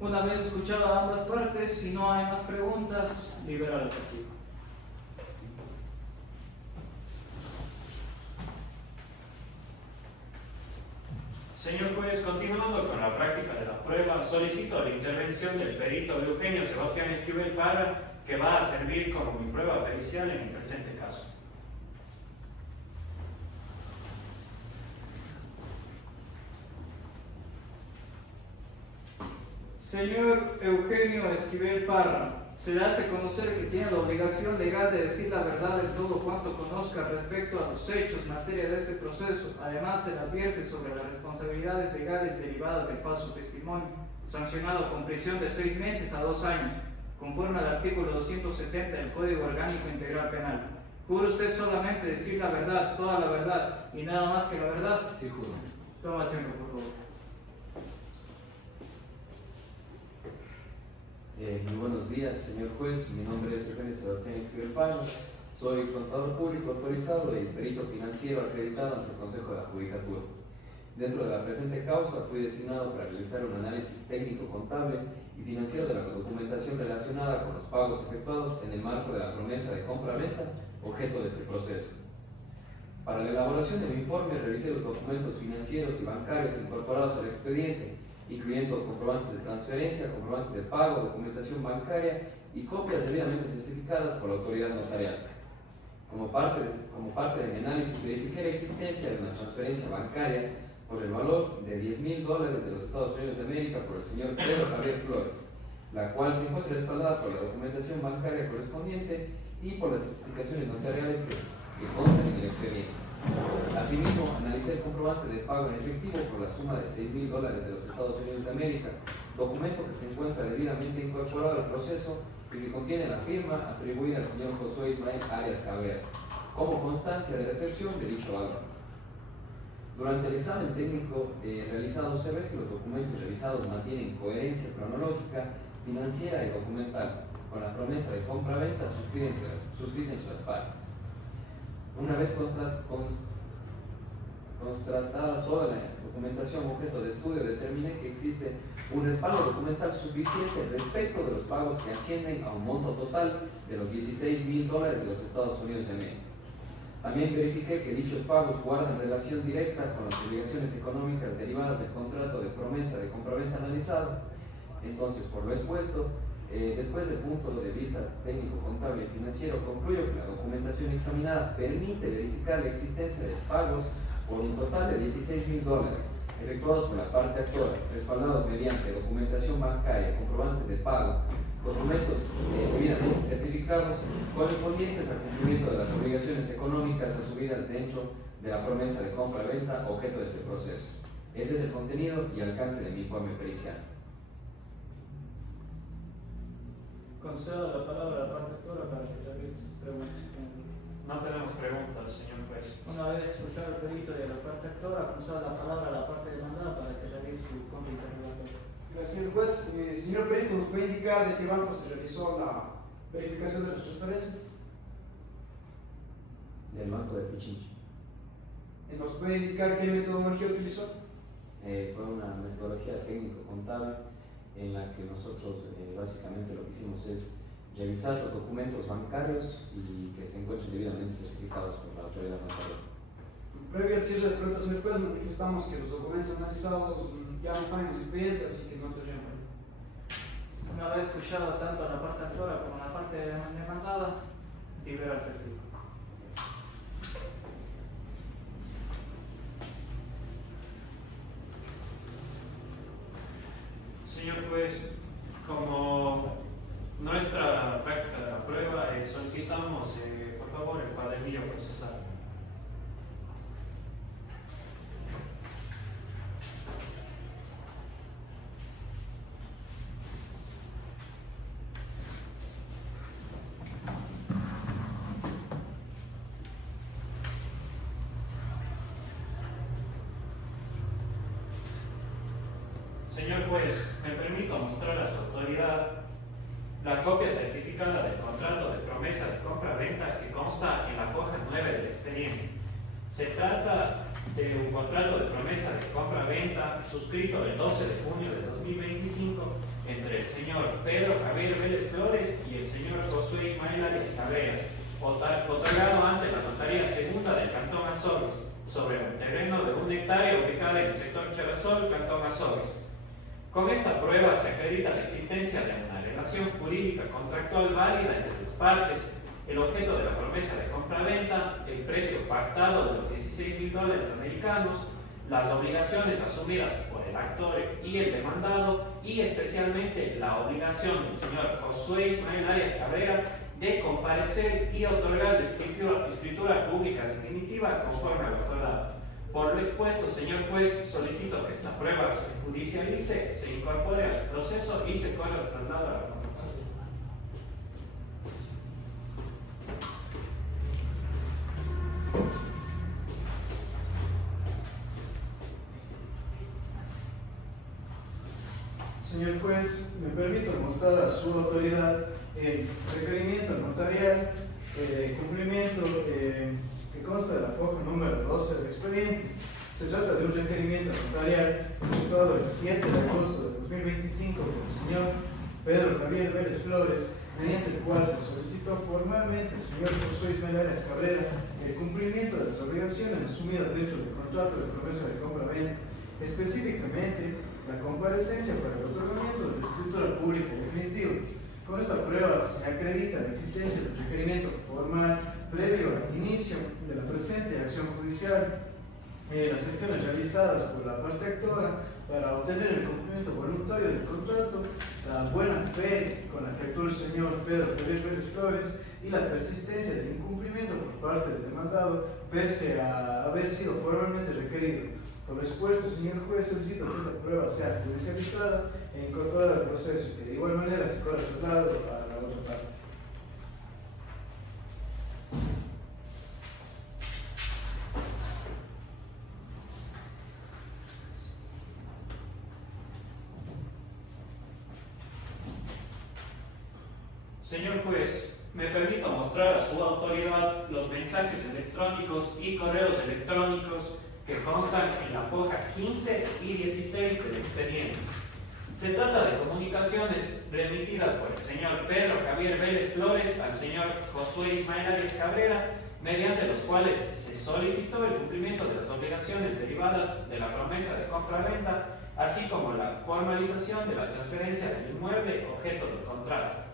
Una vez escuchado a ambas partes, si no hay más preguntas, libera el castigo. Señor juez, continuando con la práctica de la prueba, solicito la intervención del perito Eugenio Sebastián Esquivel Parra, que va a servir como mi prueba pericial en el presente caso. Señor Eugenio Esquivel Parra, se le hace conocer que tiene la obligación legal de decir la verdad en todo cuanto conozca respecto a los hechos, materia de este proceso. Además, se le advierte sobre las responsabilidades legales derivadas del falso testimonio, sancionado con prisión de 6 meses a 2 años, conforme al artículo 270 del Código Orgánico Integral Penal. ¿Jura usted solamente decir la verdad, toda la verdad y nada más que la verdad? Sí, juro. Toma asiento, por favor. Muy buenos días, señor juez. Mi nombre es Eugenio Sebastián Esquivel Paño. Soy contador público autorizado y perito financiero acreditado ante el Consejo de la Judicatura. Dentro de la presente causa, fui designado para realizar un análisis técnico contable y financiero de la documentación relacionada con los pagos efectuados en el marco de la promesa de compra-venta, objeto de este proceso. Para la elaboración de mi informe, revisé los documentos financieros y bancarios incorporados al expediente, incluyendo comprobantes de transferencia, comprobantes de pago, documentación bancaria y copias debidamente certificadas por la autoridad notarial. Como parte de mi análisis, verifiqué la existencia de una transferencia bancaria por el valor de $10,000 de los Estados Unidos de América por el señor Pedro Javier Flores, la cual se encuentra respaldada por la documentación bancaria correspondiente y por las certificaciones notariales que constan en el expediente. Asimismo, analicé el comprobante de pago en efectivo por la suma de $6,000 de los Estados Unidos de América, documento que se encuentra debidamente incorporado al proceso y que contiene la firma atribuida al señor Josué Ismael Arias Cabrera, como constancia de recepción de dicho valor. Durante el examen técnico realizado se ve que los documentos revisados mantienen coherencia cronológica, financiera y documental con la promesa de compra-venta suscrita entre las partes. Una vez constatada toda la documentación objeto de estudio, determiné que existe un respaldo documental suficiente respecto de los pagos que ascienden a un monto total de los $16,000 de los Estados Unidos de América. También verifiqué que dichos pagos guardan relación directa con las obligaciones económicas derivadas del contrato de promesa de compraventa analizado. Entonces, por lo expuesto, después del punto de vista técnico, contable y financiero, concluyo que la documentación examinada permite verificar la existencia de pagos por un total de $16,000 efectuados por la parte actora, respaldados mediante documentación bancaria, comprobantes de pago, documentos debidamente certificados correspondientes al cumplimiento de las obligaciones económicas asumidas dentro de la promesa de compra-venta objeto de este proceso. Ese es el contenido y alcance de mi informe pericial. Concedo la palabra a la parte actora para que realice sus preguntas. No tenemos preguntas, señor juez. Una vez escuchado el perito de la parte actora, concedo la palabra a la parte demandada para que realice su contrainterrogatorio. Gracias, señor juez. Señor perito, ¿nos puede indicar de qué banco se realizó la verificación de las transferencias? Del Banco de Pichincha. ¿Nos puede indicar qué metodología utilizó? Fue una metodología técnico-contable en la que nosotros básicamente lo que hicimos es revisar los documentos bancarios y que se encuentren debidamente certificados por la autoridad notarial. Previo al cierre de preguntas, señor juez, manifestamos que los documentos analizados ya no están en el expediente, así que no tendrían problema. Una vez escuchado tanto a la parte actora como a la parte demandada, libero al testigo. Señor juez, como nuestra práctica de la prueba, solicitamos, por favor, el cuadernillo procesal. Señor juez, me permito mostrar a su autoridad la copia certificada del contrato de promesa de compra-venta que consta en la hoja 9 del expediente. Se trata de un contrato de promesa de compra-venta suscrito el 12 de junio de 2025 entre el señor Pedro Javier Vélez Flores y el señor Josué Ismael Arias Cabrera, otorgado ante la Notaría Segunda del Cantón Azores, sobre un terreno de 1 hectárea ubicado en el sector Chavasol, Cantón Azores. Con esta prueba se acredita la existencia de una relación jurídica contractual válida entre las partes, el objeto de la promesa de compra-venta, el precio pactado de los $16,000 americanos, las obligaciones asumidas por el actor y el demandado, y especialmente la obligación del señor Josué Ismael Arias Cabrera de comparecer y otorgar la escritura pública definitiva conforme a lo acordado. Por lo expuesto, señor juez, solicito que esta prueba se judicialice, se incorpore al proceso y se corra el traslado a la convocatoria. señor juez, me permito mostrar a su autoridad el requerimiento notarial de cumplimiento que consta de la foja número 12 del expediente. Se trata de un requerimiento notarial efectuado el 7 de agosto de 2025 por el señor Pedro Javier Vélez Flores, mediante el cual se solicitó formalmente al señor Josué Ismael Arias Cabrera el cumplimiento de las obligaciones asumidas dentro del contrato de promesa de compra-venta, específicamente la comparecencia para el otorgamiento de la escritura pública definitiva. Con esta prueba se acredita la existencia del requerimiento formal previo al inicio de la presente acción judicial, las gestiones realizadas por la parte actora para obtener el cumplimiento voluntario del contrato, la buena fe con la que actuó el señor Pedro Javier Vélez Flores y la persistencia del incumplimiento por parte del demandado pese a haber sido formalmente requerido. Por lo expuesto, señor juez, solicito que esta prueba sea judicializada e incorporada al proceso y que de igual manera se corra traslado a la otra parte. Señor juez, me permito mostrar a su autoridad los mensajes electrónicos y correos electrónicos que constan en la foja 15 y 16 del expediente. Se trata de comunicaciones remitidas por el señor Pedro Javier Vélez Flores al señor Josué Ismael Arias Cabrera, mediante los cuales se solicitó el cumplimiento de las obligaciones derivadas de la promesa de compra-venta, así como la formalización de la transferencia del inmueble objeto del contrato.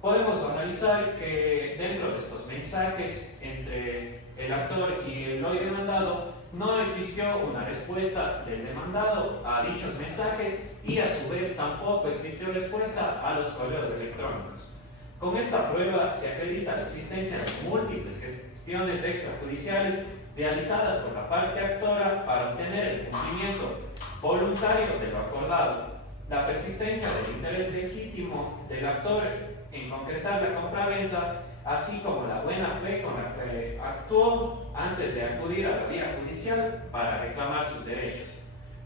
Podemos analizar que dentro de estos mensajes entre el actor y el hoy demandado no existió una respuesta del demandado a dichos mensajes y a su vez tampoco existió respuesta a los correos electrónicos. Con esta prueba se acredita la existencia de múltiples gestiones extrajudiciales realizadas por la parte actora para obtener el cumplimiento voluntario de lo acordado, la persistencia del interés legítimo del actor en concretar la compraventa, así como la buena fe con la que actuó antes de acudir a la vía judicial para reclamar sus derechos.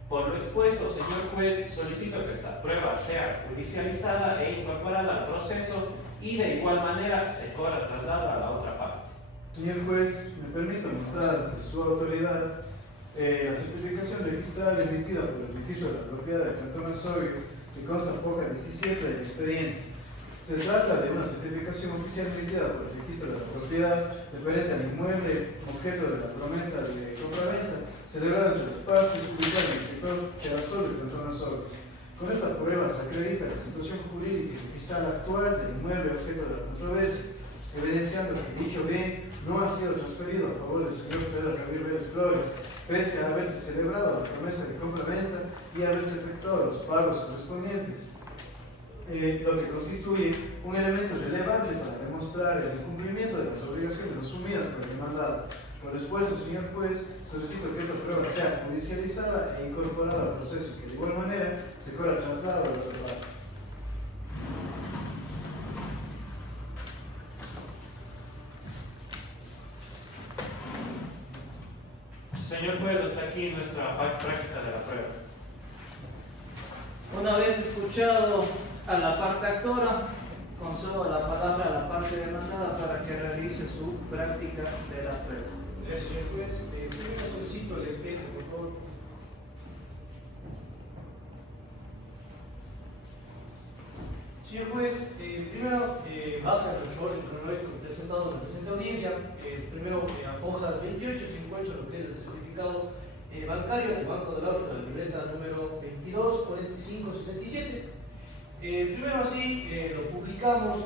Por lo expuesto, señor juez, solicito que esta prueba sea judicializada e incorporada al proceso y de igual manera se corra traslado a la otra parte. Señor juez, me permito mostrar a su autoridad la certificación registral emitida por el registro de la propiedad del Cantón Azogues, que consta en foja 17 del expediente. Se trata de una certificación oficial emitida por el registro de la propiedad referente al inmueble objeto de la promesa de compraventa celebrada entre las partes ubicada en el sector Terrazol del Cantón Azogues. Con esta prueba se acredita la situación jurídica y fiscal actual del inmueble objeto de la controversia, evidenciando que dicho bien no ha sido transferido a favor del señor Pedro Javier Vélez Flores, pese a haberse celebrado la promesa de compra-venta y haberse efectuado los pagos correspondientes, lo que constituye un elemento relevante para demostrar el cumplimiento de las obligaciones asumidas por el demandado. Por expuesto, señor juez, solicito que esta prueba sea judicializada e incorporada al proceso, que de igual manera se corra traslado a la otra parte. Señor juez, hasta aquí nuestra práctica de la prueba. Una vez escuchado a la parte actora, concedo la palabra a la parte demandada para que realice su práctica de la prueba. Gracias, señor juez. Primero solicito el expediente, por favor. Señor juez, primero, base al reporte cronológico presentado en la presente audiencia, primero a hojas 28 se encuentra lo que es el certificado bancario del Banco del Austro, la libreta número 224567. Primero así lo publicamos.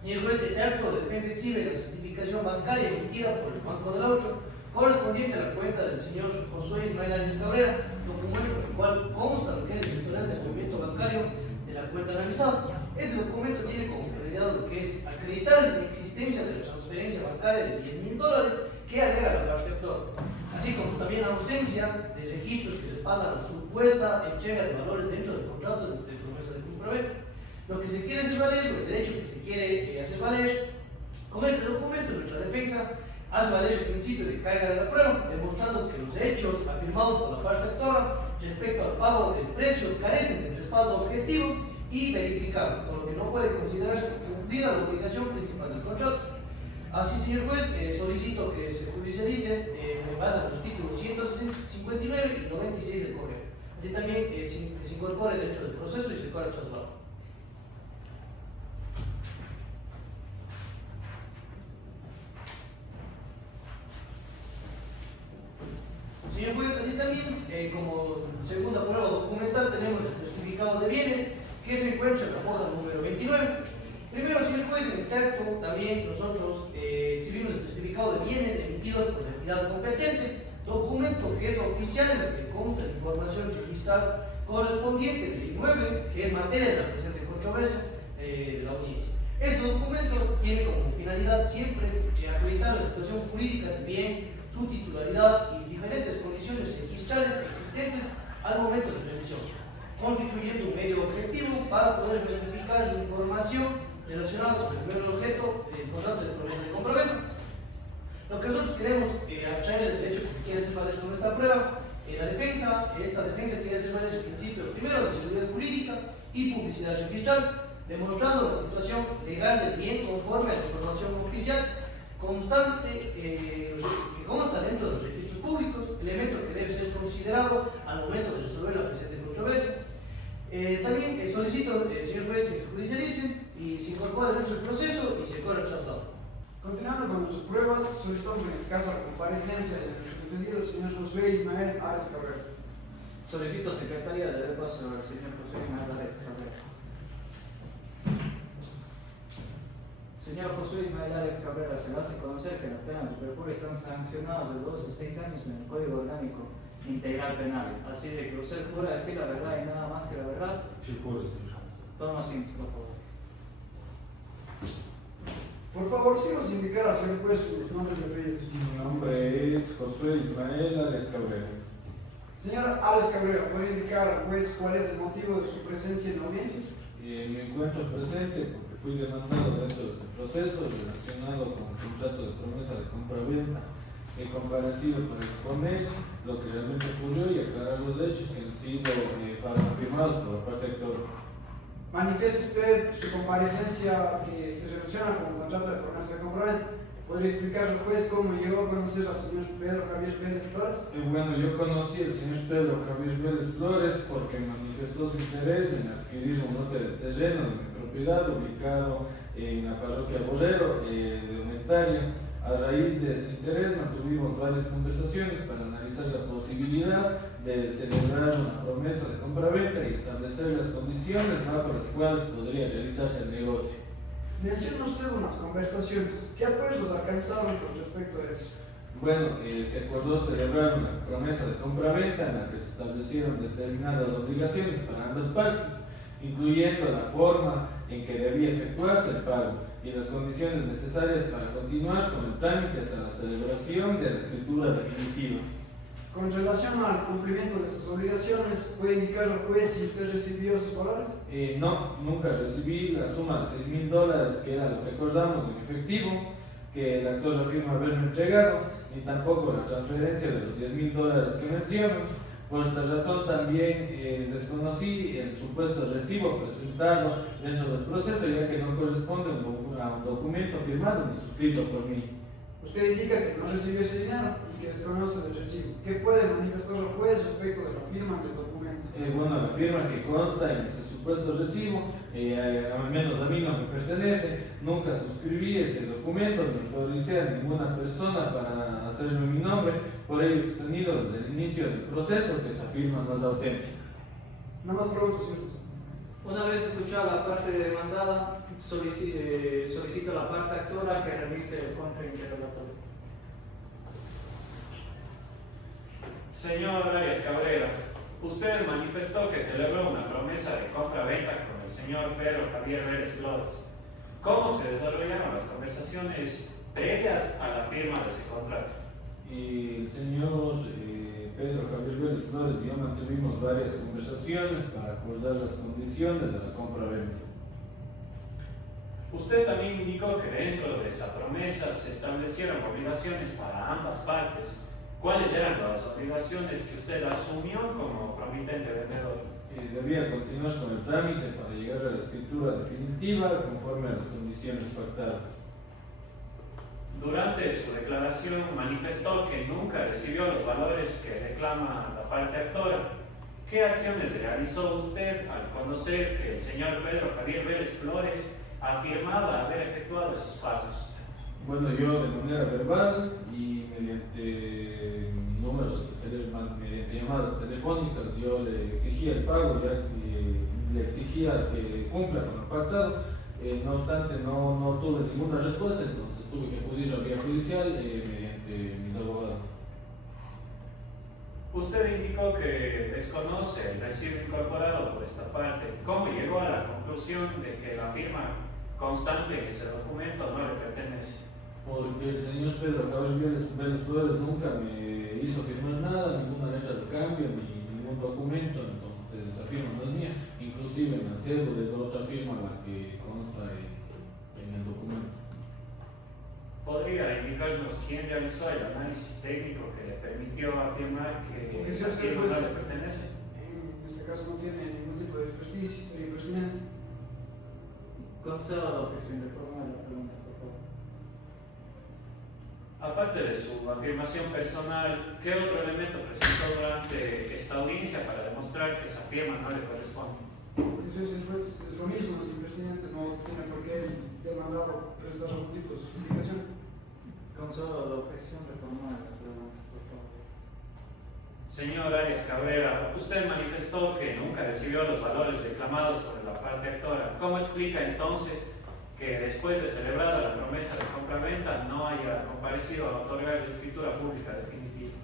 Señor juez, este acto de defensa exhibe la certificación bancaria emitida por el Banco del Austro correspondiente a la cuenta del señor Josué Ismael Arias Cabrera, documento en el cual consta lo que es el historial de movimiento bancario de la cuenta analizada. Este documento tiene como finalidad lo que es acreditar la existencia de la transferencia bancaria de $10,000 que agrega la parte actora, así como también la ausencia de registros que respaldan la supuesta entrega de valores dentro del contrato de promesa de compraventa. Lo que se quiere hacer valer, el derecho que se quiere hacer valer, con este documento nuestra defensa hace valer el principio de carga de la prueba, demostrando que los hechos afirmados por la parte actora respecto al pago del precio carecen de respaldo objetivo y verificable, por lo que no puede considerarse cumplida la obligación principal del contrato. Así, señor juez, solicito que se judicialice en base a los títulos 159 y 96 del Correo. Así también se incorpore el hecho del proceso y se pueda trasladar. Señor juez, así también, como segunda prueba documental, tenemos el certificado de bienes que se encuentra en la hoja número 29. Primero, señor juez, en este acto también nosotros exhibimos el certificado de bienes emitidos por la entidad competente, documento que es oficial en el que consta la información registral correspondiente del inmueble, que es materia de la presente controversia de la audiencia. Este documento tiene como finalidad siempre acreditar la situación jurídica del bien, su titularidad y diferentes condiciones registrales existentes al momento de su emisión, constituyendo un medio objetivo para poder verificar la información relacionada con el primer objeto del contrato de promesa de compraventa. Lo que nosotros queremos a través del hecho que se quiere hacer valer con esta prueba, esta defensa quiere hacer valer el principio primero de seguridad jurídica y publicidad registral, demostrando la situación legal del bien conforme a la información oficial constante que consta dentro de los registros públicos, elemento que debe ser considerado al momento de resolver la presente controversia. También solicito, señor juez, que se judicialice y se incorpore dentro del proceso y se corra el traslado. Continuando con nuestras pruebas, solicitamos en este caso la comparecencia de nuestro defendido, el señor Josué Ismael Ares Cabrera. Solicito secretaría de dar paso al señor José Ismael Ares Cabrera. Señor José Ismael Ares Cabrera, se le hace conocer que las penas de perjurio están sancionadas de 2 a 6 años en el Código Orgánico Integral Penal. Así de que usted jura decir la verdad y nada más que la verdad. Sí, juro, señor. Toma asiento, por favor. Por favor, sí nos indicar al señor juez sus nombres y apellidos. Mi nombre es Josué Ismael Ares Cabrera. Señor Ares Cabrera, ¿puede indicar al juez cuál es el motivo de su presencia en la audiencia? Me encuentro presente porque fui demandado dentro de este proceso relacionado con el contrato de promesa de compra-venta. He comparecido para exponer lo que realmente ocurrió y aclarar los hechos que han sido afirmados por la parte actora. Manifiesta usted su comparecencia que se relaciona con el contrato de promesa de compra-venta. ¿Podría explicar al juez cómo llegó a conocer al señor Pedro Javier Vélez Flores? Bueno, yo conocí al señor Pedro Javier Vélez Flores porque manifestó su interés en adquirir un lote de terreno de mi propiedad ubicado en la parroquia Borrero de una hectárea. A raíz de este interés mantuvimos varias conversaciones para analizar la posibilidad de celebrar una promesa de compraventa y establecer las condiciones bajo las cuales podría realizarse el negocio. Menciona usted unas conversaciones. ¿Qué acuerdos alcanzaron con respecto a eso? Bueno, se acordó celebrar una promesa de compraventa en la que se establecieron determinadas obligaciones para ambas partes, incluyendo la forma en que debía efectuarse el pago y las condiciones necesarias para continuar con el trámite hasta la celebración de la escritura definitiva. Con relación al cumplimiento de esas obligaciones, ¿puede indicar al juez si usted recibió sus valores? No, nunca recibí la suma de $6,000 que era lo que acordamos en efectivo, que el actor afirma haberme entregado, ni tampoco la transferencia de los $10,000 que menciono. Por esta razón también desconocí el supuesto recibo presentado dentro del proceso, ya que no corresponde a un documento firmado ni suscrito por mí. Usted indica que no recibió ese dinero y que desconoce el recibo. ¿Qué puede manifestar el juez respecto de la firma del documento? Bueno, la firma que consta en ese supuesto recibo, al menos a mí no me pertenece, nunca suscribí ese documento, ni autoricé a ninguna persona para hacerlo en mi nombre, por ello he sostenido desde el inicio del proceso que esa firma no es auténtica. Nada más pregunto, señor juez. Una vez escuchada la parte demandada, solicito a la parte actora que realice el contrainterrogatorio. Señor Arias Cabrera, usted manifestó que celebró una promesa de compra-venta con el señor Pedro Javier Vélez Flores. ¿Cómo se desarrollaron las conversaciones previas a la firma de ese contrato? El señor Pedro Javier Vélez Flores y yo mantuvimos varias conversaciones para acordar las condiciones de la compra-venta. Usted también indicó que dentro de esa promesa se establecieron obligaciones para ambas partes. ¿Cuáles eran las obligaciones que usted asumió como promitente vendedor? Debía continuar con el trámite para llegar a la escritura definitiva conforme a las condiciones pactadas. Durante su declaración manifestó que nunca recibió los valores que reclama la parte actora. ¿Qué acciones realizó usted al conocer que el señor Pedro Javier Vélez Flores afirmaba haber efectuado esos pagos? Bueno, yo de manera verbal y mediante mediante llamadas telefónicas, yo le exigía el pago, ya que le exigía que cumpla con lo pactado. No obstante, no tuve ninguna respuesta, entonces tuve que acudir a vía judicial mediante mis abogados. Usted indicó que desconoce el recibo incorporado por esta parte. ¿Cómo llegó a la conclusión de que la firma constante en ese documento no le pertenece? Porque el señor Pedro Javier Vélez Flores nunca me hizo firmar nada, ninguna letra de cambio, ni ningún documento, entonces esa firma no es mía. Inclusive en la cédula es otra firma la que consta en el documento. ¿Podría indicarnos quién realizó el análisis técnico que le permitió afirmar que esa Esa firma pues, no le pertenece? en este caso no tiene ningún tipo de expertise, sería impertinente. Concedo la objeción de forma de la pregunta, por favor. Aparte de su afirmación personal, ¿qué otro elemento presentó durante esta audiencia para demostrar que esa firma no le corresponde? Eso es lo mismo, es impertinente, no tiene por qué el demandado presentar algún tipo de justificación. Concedo la objeción de forma de la pregunta, por favor. Señor Arias Cabrera, usted manifestó que nunca recibió los valores reclamados por la parte actora. ¿Cómo explica entonces que después de celebrada la promesa de compraventa no haya comparecido a otorgar la escritura pública definitiva?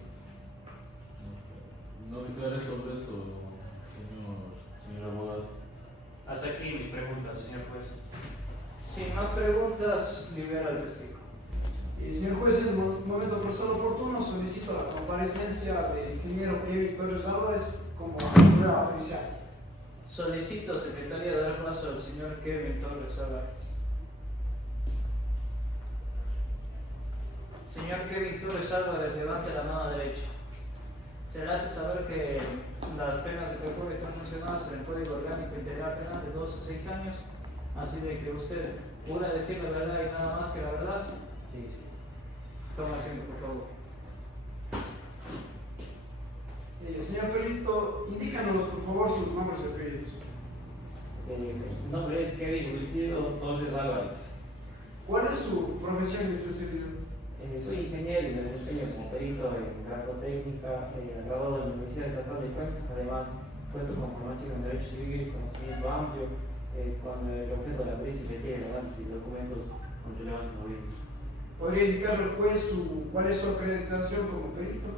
No declaré sobre eso, señor abogado. Hasta aquí mis preguntas, señor juez. Sin más preguntas, libera al testigo. Señor juez, en el momento procesal oportuno solicito la comparecencia del ingeniero Kevin Torres Álvarez como prueba pericial. Solicito, Secretaría, dar paso al señor Kevin Torres Álvarez. Señor Kevin Torres Álvarez, levante la mano derecha. Se le hace saber que las penas de perjurio están sancionadas en el Código Orgánico Integral Penal de 2 a 6 años, así de que usted pueda decir la verdad y nada más que la verdad. Sí. Toma asiento, por favor. Señor perito, indícanos por favor sus nombres y apellidos. Mi nombre es Kevin Wilfrido Torres Álvarez. ¿Cuál es su profesión y especialidad? Soy ingeniero y me desempeño como perito en grafotécnica, graduado de la Universidad Estatal de Cuenca. Además, cuento con formación en Derecho Civil y conocimiento amplio, con el objeto de la pericia requiere el análisis de documentos con relevancia jurídica. ¿Podría indicar al juez cuál es su acreditación como perito?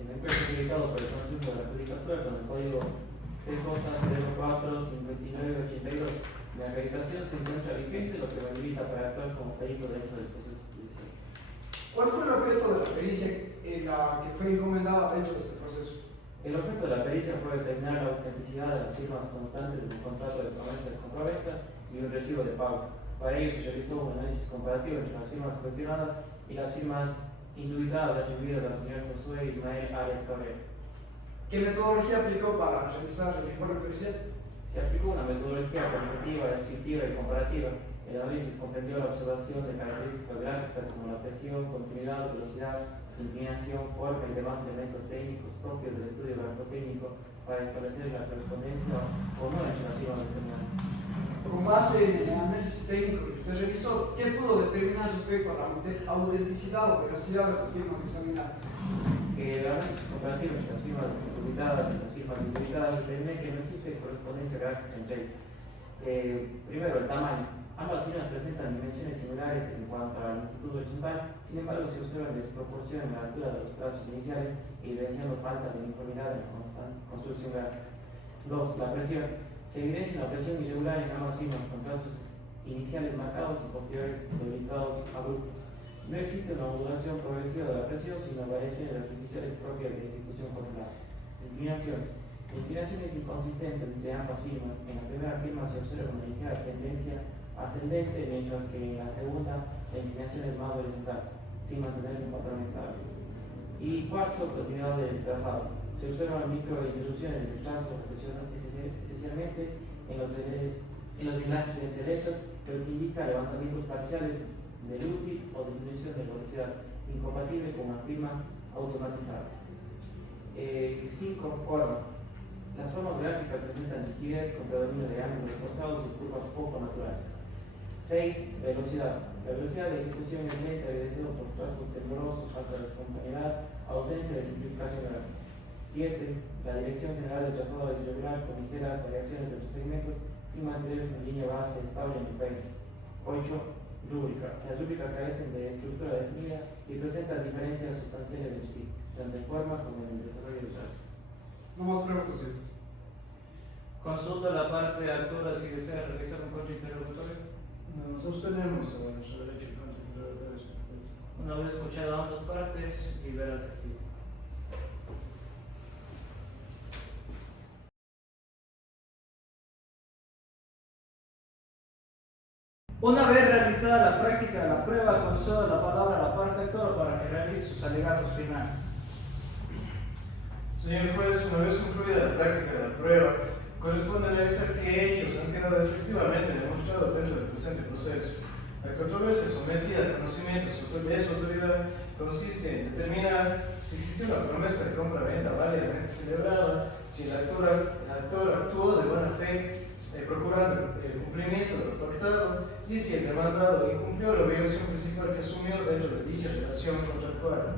Me encuentro acreditado por el conocimiento de la judicatura con el código CJ045982. Mi acreditación se encuentra vigente, lo que me habilita para actuar como perito dentro del proceso judicial. ¿Cuál fue el objeto de la pericia en la que fue encomendada dentro de este proceso? El objeto de la pericia fue determinar la autenticidad de las firmas constantes del contrato de promesa de compraventa y un recibo de pago. Para ello se realizó un análisis comparativo entre las firmas cuestionadas y las firmas indubitadas atribuidas al señor Josué Ismael Arias Cabrera. ¿Qué metodología aplicó para realizar el informe pericial? Se aplicó una metodología cognitiva, descriptiva y comparativa. El análisis comprendió la observación de características gráficas como la presión, continuidad, velocidad, inclinación, forma y demás elementos técnicos propios del estudio grafotécnico para establecer la correspondencia o no entre las firmas mencionadas. Con base en el análisis técnico que usted realizó, ¿qué pudo determinar respecto a la autenticidad o veracidad de las firmas examinadas? El análisis comparativo entre las firmas indubitadas y las firmas indubitadas determina que no existe correspondencia gráfica entre ellas. Primero, el tamaño. Ambas firmas presentan dimensiones similares en cuanto a la longitud horizontal, sin embargo se observa desproporción en la altura de los trazos iniciales, evidenciando falta de uniformidad en la construcción gráfica. 2. La presión. Se evidencia una presión irregular en ambas firmas con trazos iniciales marcados y posteriores delimitados abruptos. No existe una modulación progresiva de la presión, sino variaciones artificiales propias de la institución controlada. Inclinación. La inclinación es inconsistente entre ambas firmas. En la primera firma se observa una ligera tendencia ascendente, mientras que en la segunda la inclinación es más horizontal, sin mantener un patrón estable. Y cuarto, continuidad del trazado. Se observan microinterrupciones del trazo, esencialmente en los enlaces entre derechos, que indica levantamientos parciales del útil o disminución de velocidad, incompatible con una firma automatizada. 5. Forma. Las formas gráficas presentan rigidez con predominio de ángulos forzados y curvas poco naturales. 6. Velocidad. La velocidad de ejecución es lenta, evidenciado por trazos temblorosos, falta de espontaneidad, ausencia de simplificación gráfica. 7. La dirección general del trazado es irregular, con ligeras variaciones entre segmentos, sin mantener una línea base estable en el peine. 8. Rúbrica. Las rúbricas carecen de estructura definida y presentan diferencias sustanciales entre sí, tanto en forma como en el desarrollo del trazo. No más preguntas, ¿sí? Consulta la parte de altura si desea realizar un contrainterrogatorio. Nos abstenemos a nuestro derecho contra interrogatorio, señor juez. Una vez escuchado ambas partes, libera el testigo. Una vez realizada la práctica de la prueba, concedo la palabra a la parte actora para que realice sus alegatos finales. Señor juez, una vez concluida la práctica de la prueba, corresponde analizar qué hechos han quedado efectivamente demostrados dentro del presente proceso. La controversia sometida al conocimiento de su autoridad consiste en determinar si existió una promesa de compra-venta válidamente celebrada, si el actor actuó de buena fe procurando el cumplimiento de lo pactado y si el demandado incumplió la obligación principal que asumió dentro de dicha relación contractual.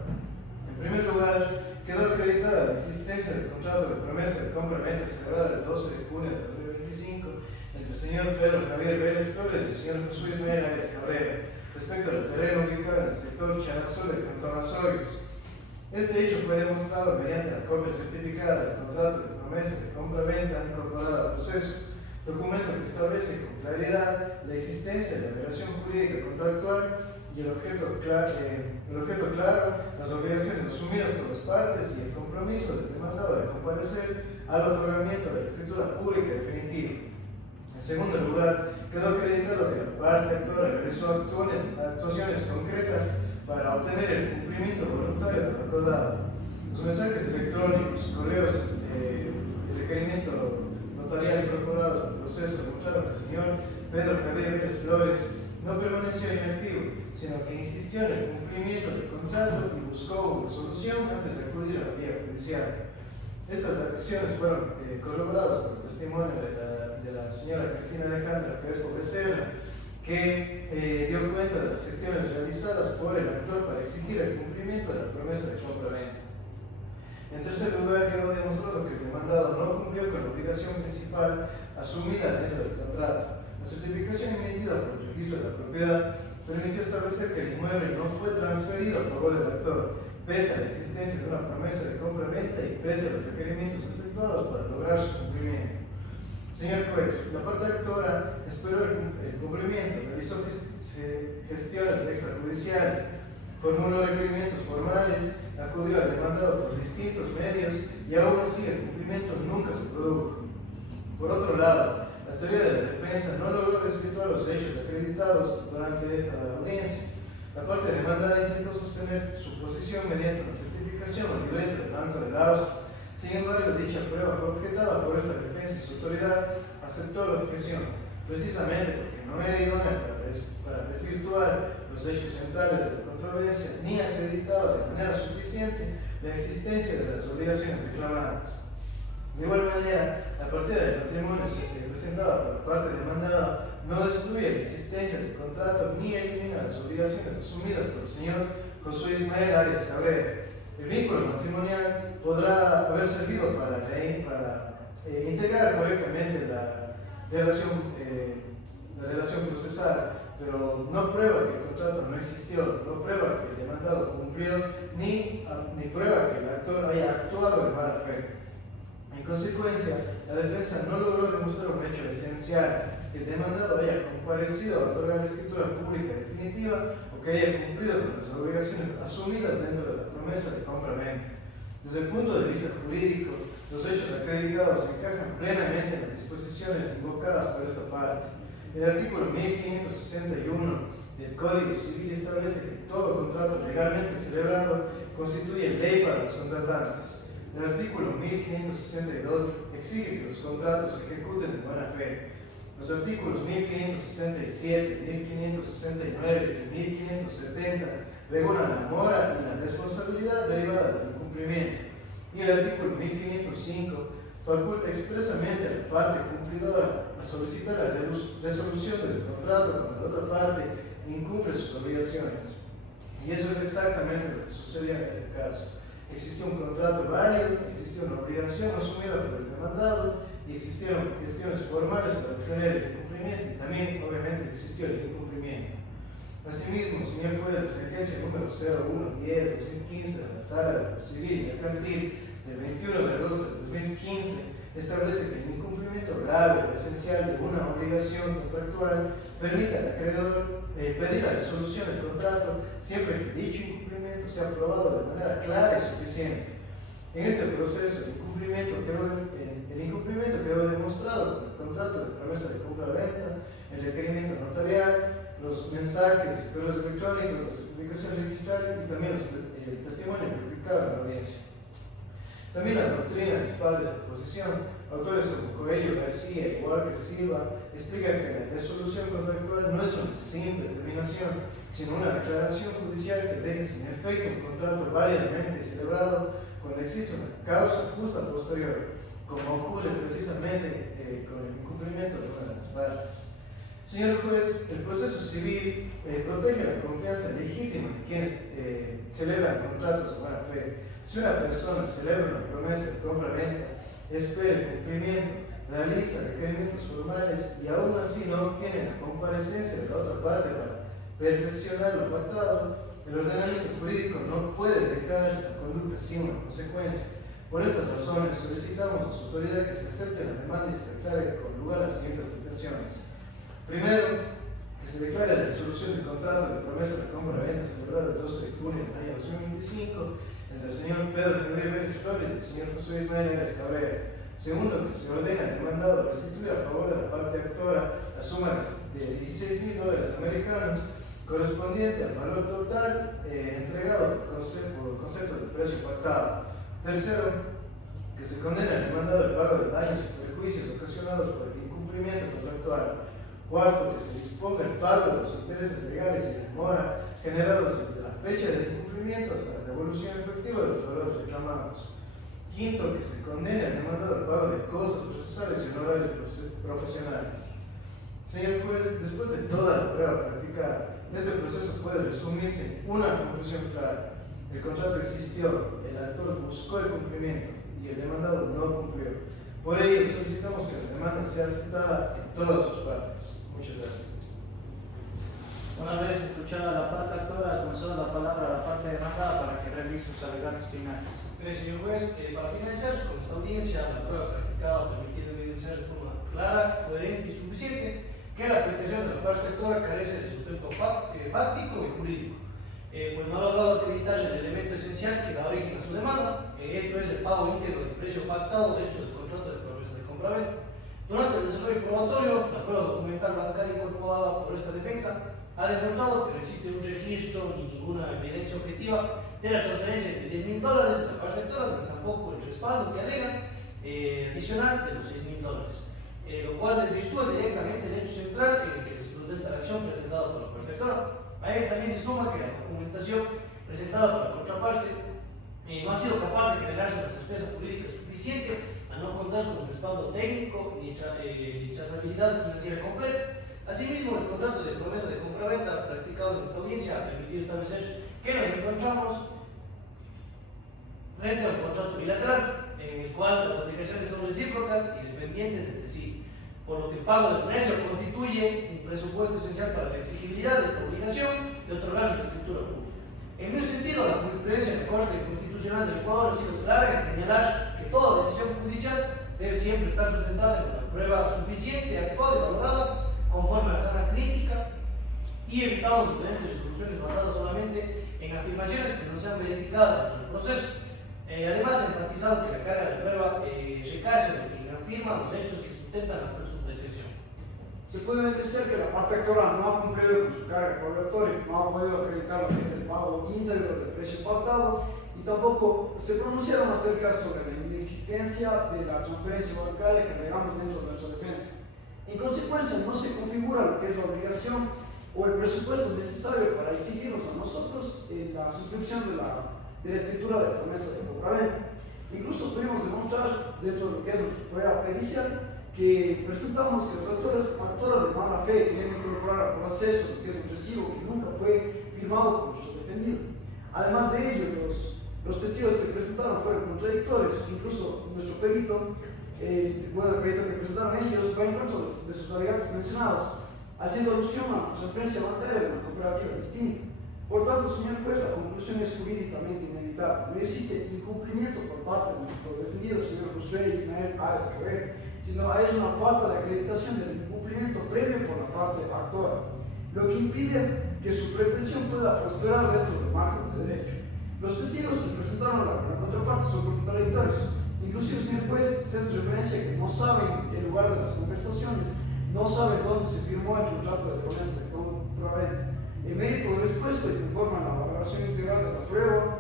En primer lugar, quedó acreditada la existencia del contrato de promesa de compra-venta celebrada el 12 de junio de 2025 entre el señor Pedro Javier Vélez Flores y el señor Josué Ismael Arias Cabrera respecto al terreno ubicado en el sector Charazul del cantón Azogues. Este hecho fue demostrado mediante la copia certificada del contrato de promesa de compra-venta incorporada al proceso, documento que establece con claridad la existencia de la relación jurídica contractual y el objeto claro, las obligaciones asumidas por las partes y el compromiso del demandado de comparecer al otorgamiento de la escritura pública definitiva. En segundo lugar, quedó acreditado que la parte actora realizó actuaciones concretas para obtener el cumplimiento voluntario de lo acordado. Los mensajes electrónicos, correos, el requerimiento notarial incorporados al proceso demostraron que el señor Pedro Javier Vélez Flores no permaneció inactivo, sino que insistió en el cumplimiento del contrato y buscó una solución antes de acudir a la vía judicial. Estas acciones fueron corroboradas por el testimonio de la señora Cristina Alejandra Crespo Becerra, que dio cuenta de las gestiones realizadas por el actor para exigir el cumplimiento de la promesa de compra-venta. En tercer lugar, quedó demostrado que el demandado no cumplió con la obligación principal asumida dentro del contrato. La certificación emitida por el registro de la propiedad permitió establecer que el inmueble no fue transferido a favor del actor, pese a la existencia de una promesa de compra-venta y pese a los requerimientos efectuados para lograr su cumplimiento. Señor juez, la parte actora esperó el cumplimiento, realizó gestiones extrajudiciales, formuló requerimientos formales, acudió al demandado por distintos medios y aún así el cumplimiento nunca se produjo. Por otro lado, la teoría de la defensa no logró desvirtuar los hechos acreditados durante esta audiencia. La parte demandada intentó sostener su posición mediante una certificación o libreta del Banco de la Austria. Sin embargo, dicha prueba fue objetada por esta defensa y su autoridad aceptó la objeción, precisamente porque no era idónea para desvirtuar los hechos centrales de la controversia ni acreditaba de manera suficiente la existencia de las obligaciones reclamadas. De igual manera, la partida del patrimonio presentada por la parte demandada no destruye la existencia del contrato ni elimina las obligaciones asumidas por el señor Josué Ismael Arias Cabrera. El vínculo matrimonial podrá haber servido para integrar correctamente la relación procesal, pero no prueba que el contrato no existió, no prueba que el demandado cumplió, ni prueba que el actor haya actuado de mala fe. En consecuencia, la defensa no logró demostrar un hecho esencial, que el demandado haya comparecido a otorgar la escritura pública definitiva o que haya cumplido con las obligaciones asumidas dentro de la promesa de compra-venta. Desde el punto de vista jurídico, los hechos acreditados encajan plenamente en las disposiciones invocadas por esta parte. El artículo 1561 del Código Civil establece que todo contrato legalmente celebrado constituye ley para los contratantes. El artículo 1562 exige que los contratos se ejecuten de buena fe. Los artículos 1567, 1569 y 1570 regulan la mora y la responsabilidad derivada del incumplimiento. Y el artículo 1505 faculta expresamente a la parte cumplidora a solicitar la resolución del contrato cuando la otra parte incumple sus obligaciones. Y eso es exactamente lo que sucedió en este caso. Existió un contrato válido, existió una obligación asumida por el demandado y existieron gestiones formales para obtener el incumplimiento y también obviamente existió el incumplimiento. Asimismo, señor juez, la sentencia número 0110-2015 de la Sala de lo Civil y Mercantil del 21 de agosto de 2015 establece que el incumplimiento grave o esencial de una obligación contractual permite al acreedor pedir la resolución del contrato siempre que dicho incumplimiento sea probado de manera clara y suficiente. En este proceso, el incumplimiento quedó demostrado por el contrato de promesa de compra-venta, el requerimiento notarial, los mensajes y correos electrónicos, la certificación registral y también el testimonio verificado en la audiencia. También la doctrina respalda esta posición. Autores como Coello, García y Walker Silva explican que la resolución contractual no es una simple terminación, sino una declaración judicial que deje sin efecto un contrato válidamente celebrado cuando existe una causa justa posterior, como ocurre precisamente con el incumplimiento de una de las partes. Señor juez, el proceso civil protege la confianza legítima de quienes celebran contratos de buena fe. Si una persona celebra una promesa de compra-venta, espera el cumplimiento, realiza requerimientos formales y aún así no obtiene la comparecencia de la otra parte para perfeccionar lo pactado, el ordenamiento jurídico no puede dejar esta conducta sin una consecuencia. Por estas razones solicitamos a su autoridad que se acepte la demanda y se declare con lugar las siguientes pretensiones. Primero, que se declare la resolución del contrato de promesa de compra-venta celebrado el 12 de junio del año 2025 entre el señor Pedro Javier Vélez Flores y el señor José Ismael Eres Cabrera. Segundo, que se ordena al demandado restituir a favor de la parte actora la suma de $16,000 americanos correspondiente al valor total entregado por concepto de precio pactado. Tercero, que se condena al demandado el pago de daños y perjuicios ocasionados por el incumplimiento contractual. Cuarto, que se disponga el pago de los intereses legales y de mora generados desde la fecha del incumplimiento hasta la devolución efectiva de los valores reclamados. Quinto, que se condene al demandado al pago de costos procesales y honorarios profesionales. Señor juez, después de toda la prueba practicada, este proceso puede resumirse en una conclusión clara. El contrato existió, el actor buscó el cumplimiento y el demandado no cumplió. Por ello, solicitamos que la demanda sea aceptada en todas sus partes. Muchas gracias. Una vez escuchada la parte actora, concedo la palabra a la parte demandada para que realice sus alegatos finales. Señor juez, para finalizar con esta audiencia, la prueba practicada permitiendo evidenciar de forma clara, coherente y suficiente que la pretensión de la parte actora carece de sustento fáctico y jurídico. Pues no ha logrado acreditarse el elemento esencial que da origen a su demanda, esto es el pago íntegro del precio pactado de hecho del contrato de promesa de compra-venta. Durante el desarrollo probatorio, la prueba documental bancaria incorporada por esta defensa ha demostrado que no existe un registro ni ninguna evidencia objetiva de la transferencia de $10,000 de la parte actora, ni tampoco el respaldo que alegan adicional de los $6,000, lo cual desvirtúa directamente el hecho central en el que se sustenta la acción presentada por la parte actora. A ello también se suma que la documentación presentada por la contraparte no ha sido capaz de generarse una certeza jurídica suficiente a no contar con un respaldo técnico ni trazabilidad financiera completa. Asimismo, el contrato de promesa de compra-venta practicado en nuestra audiencia ha permitido establecer que nos encontramos frente a un contrato bilateral en el cual las obligaciones son recíprocas y dependientes entre sí, por lo que el pago del precio constituye un presupuesto esencial para la exigibilidad de esta obligación de otorgar una escritura pública. En mi sentido, la jurisprudencia del Corte Constitucional del Ecuador ha sido clara en señalar que toda decisión judicial debe siempre estar sustentada en una prueba suficiente, actuada y valorada conforme a la sana crítica y evitando diferentes resoluciones basadas solamente en afirmaciones que no sean verificadas dentro del proceso. Además, he enfatizado que la carga de prueba recae sobre quien afirma los hechos que sustentan la presunta detención. se puede evidenciar que la parte actora no ha cumplido con su carga probatoria, no ha podido acreditar lo que es el pago íntegro del precio pactado y tampoco se pronunciaron acerca sobre la inexistencia de la transferencia bancaria que agregamos dentro de nuestra defensa. En consecuencia, no se configura lo que es la obligación o el presupuesto necesario para exigirnos a nosotros la suscripción de la escritura de promesa de compraventa. Incluso pudimos demostrar dentro de lo que es nuestra prueba pericial que presentamos que los actores de mala fe querían incorporar al proceso lo que es un recibo que nunca fue firmado por nuestro defendido. Además de ello, los testigos que presentaron fueron contradictorios, incluso nuestro perito, el perito que presentaron ellos va en contra de sus alegatos mencionados, haciendo alusión a la transferencia bancaria de una cooperativa distinta. Por tanto, señor juez, la conclusión es jurídicamente inevitable. No existe incumplimiento por parte de nuestro defendido, señor Josué Ismael Ares Cabrera, sino hay una falta de acreditación del incumplimiento previo por la parte actora, lo que impide que su pretensión pueda prosperar dentro del marco de derecho. Los testigos que presentaron la contraparte son contradictorios. Inclusive, señor juez, se hace referencia a que no saben el lugar de las conversaciones, no saben dónde se firmó el contrato de promesa de compraventa. El mérito del expuesto y conforme a la valoración integral de la prueba,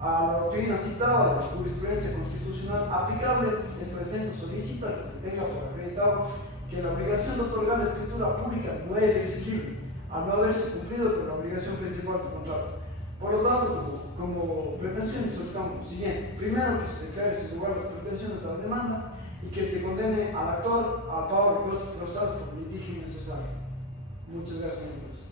a la doctrina citada de la jurisprudencia constitucional aplicable, esta defensa solicita que se tenga por acreditado que la obligación de otorgar la escritura pública no es exigible, al no haberse cumplido con la obligación principal del contrato. Por lo tanto, como pretensiones solicitamos lo siguiente: primero, que se declare sin lugar las pretensiones a la demanda y que se condene al actor a pago de costos procesales por litigio innecesario. Muchas gracias, señor juez.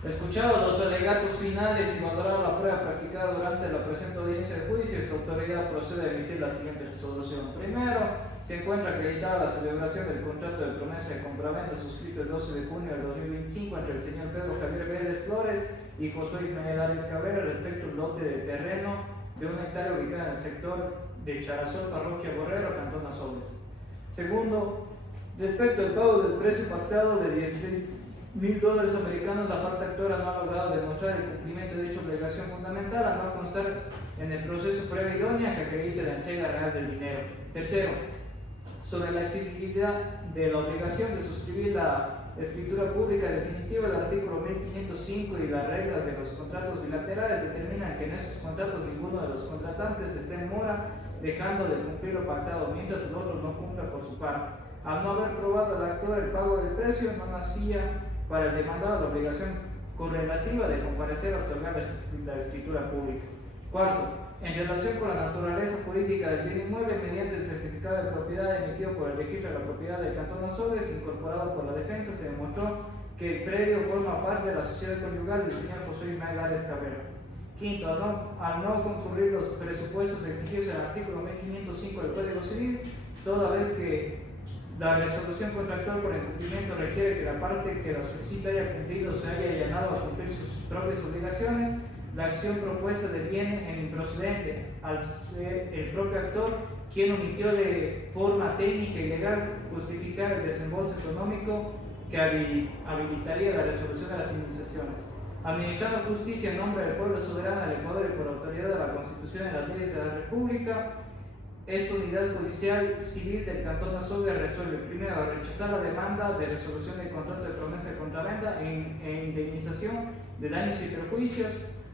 Escuchados los alegatos finales y valorada la prueba practicada durante la presente audiencia de juicio, esta autoridad procede a emitir la siguiente resolución. Primero, se encuentra acreditada la celebración del contrato de promesa de compraventa suscrito el 12 de junio del 2025 entre el señor Pedro Javier Vélez Flores y Josué Ismael Ares Cabrera respecto al lote de terreno de 1 hectárea ubicada en el sector de Charazón, parroquia Borrero, cantón Azogues. Segundo, respecto al pago del precio pactado de $16,000 americanos, la parte actora no ha logrado demostrar el cumplimiento de dicha obligación fundamental al no constar en el proceso previa idónea que acredite la entrega real del dinero. Tercero, sobre la exigibilidad de la obligación de suscribir la escritura pública definitiva, el artículo 1505 y las reglas de los contratos bilaterales determinan que en esos contratos ninguno de los contratantes esté en mora dejando de cumplir lo pactado, mientras el otro no cumpla por su parte. Al no haber probado al actor el pago del precio, no nacía para el demandado la obligación correlativa de comparecer a otorgar la escritura pública. Cuarto, en relación con la naturaleza jurídica del bien inmueble, mediante el certificado de propiedad emitido por el registro de la propiedad del cantón Azogues, incorporado por la defensa, se demostró que el predio forma parte de la sociedad conyugal del señor José Ismael Ares Cabrera. Quinto, al no concurrir los presupuestos exigidos en el artículo 1505 del Código Civil, toda vez que la resolución contractual por incumplimiento requiere que la parte que la solicita haya cumplido se haya allanado a cumplir sus propias obligaciones, la acción propuesta deviene en improcedente al ser el propio actor quien omitió de forma técnica y legal justificar el desembolso económico que habilitaría la resolución de las indemnizaciones. Administrando justicia en nombre del pueblo soberano del Ecuador y por autoridad de la Constitución y las leyes de la República, esta unidad judicial civil del cantón Azogues resuelve: primero, a rechazar la demanda de resolución del contrato de promesa de compraventa e indemnización de daños y perjuicios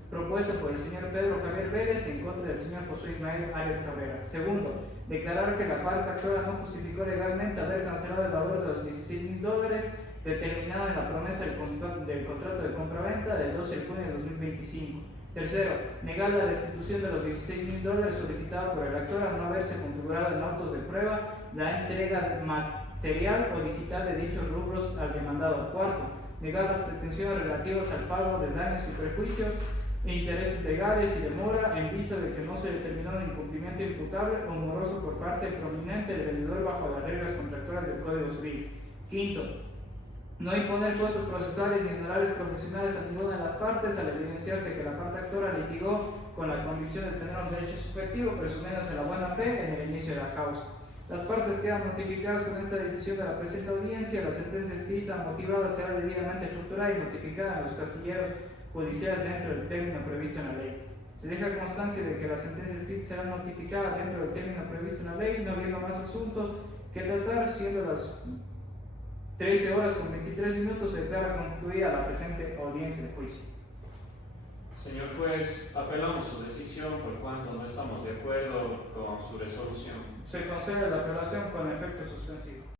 propuesta por el señor Pedro Javier Vélez en contra del señor José Ismael Ares Cabrera. Segundo, declarar que la parte actora no justificó legalmente haber cancelado el valor de los $16,000 determinado en la promesa del contrato de compraventa del 12 de junio de 2025. Tercero, negar la restitución de los $16,000 solicitada por el actor al no haberse configurado en autos de prueba la entrega material o digital de dichos rubros al demandado. Cuarto, negar las pretensiones relativas al pago de daños y perjuicios e intereses legales y demora en vista de que no se determinó un incumplimiento imputable o moroso por parte prominente del vendedor bajo las reglas contractuales del Código Civil. Quinto, no imponer costos procesales ni honorarios profesionales a ninguna de las partes al evidenciarse que la parte actora litigó con la convicción de tener un derecho subjetivo presumiéndose la buena fe en el inicio de la causa. Las partes quedan notificadas con esta decisión de la presente audiencia. La sentencia escrita motivada será debidamente estructurada y notificada en los casilleros judiciales dentro del término previsto en la ley. Se deja constancia de que la sentencia escrita será notificada dentro del término previsto en la ley, no habiendo más asuntos que tratar siendo las 13 horas con 23 minutos se declara concluida la presente audiencia de juicio. Señor juez, apelamos su decisión por cuanto no estamos de acuerdo con su resolución. Se concede la apelación con efecto suspensivo.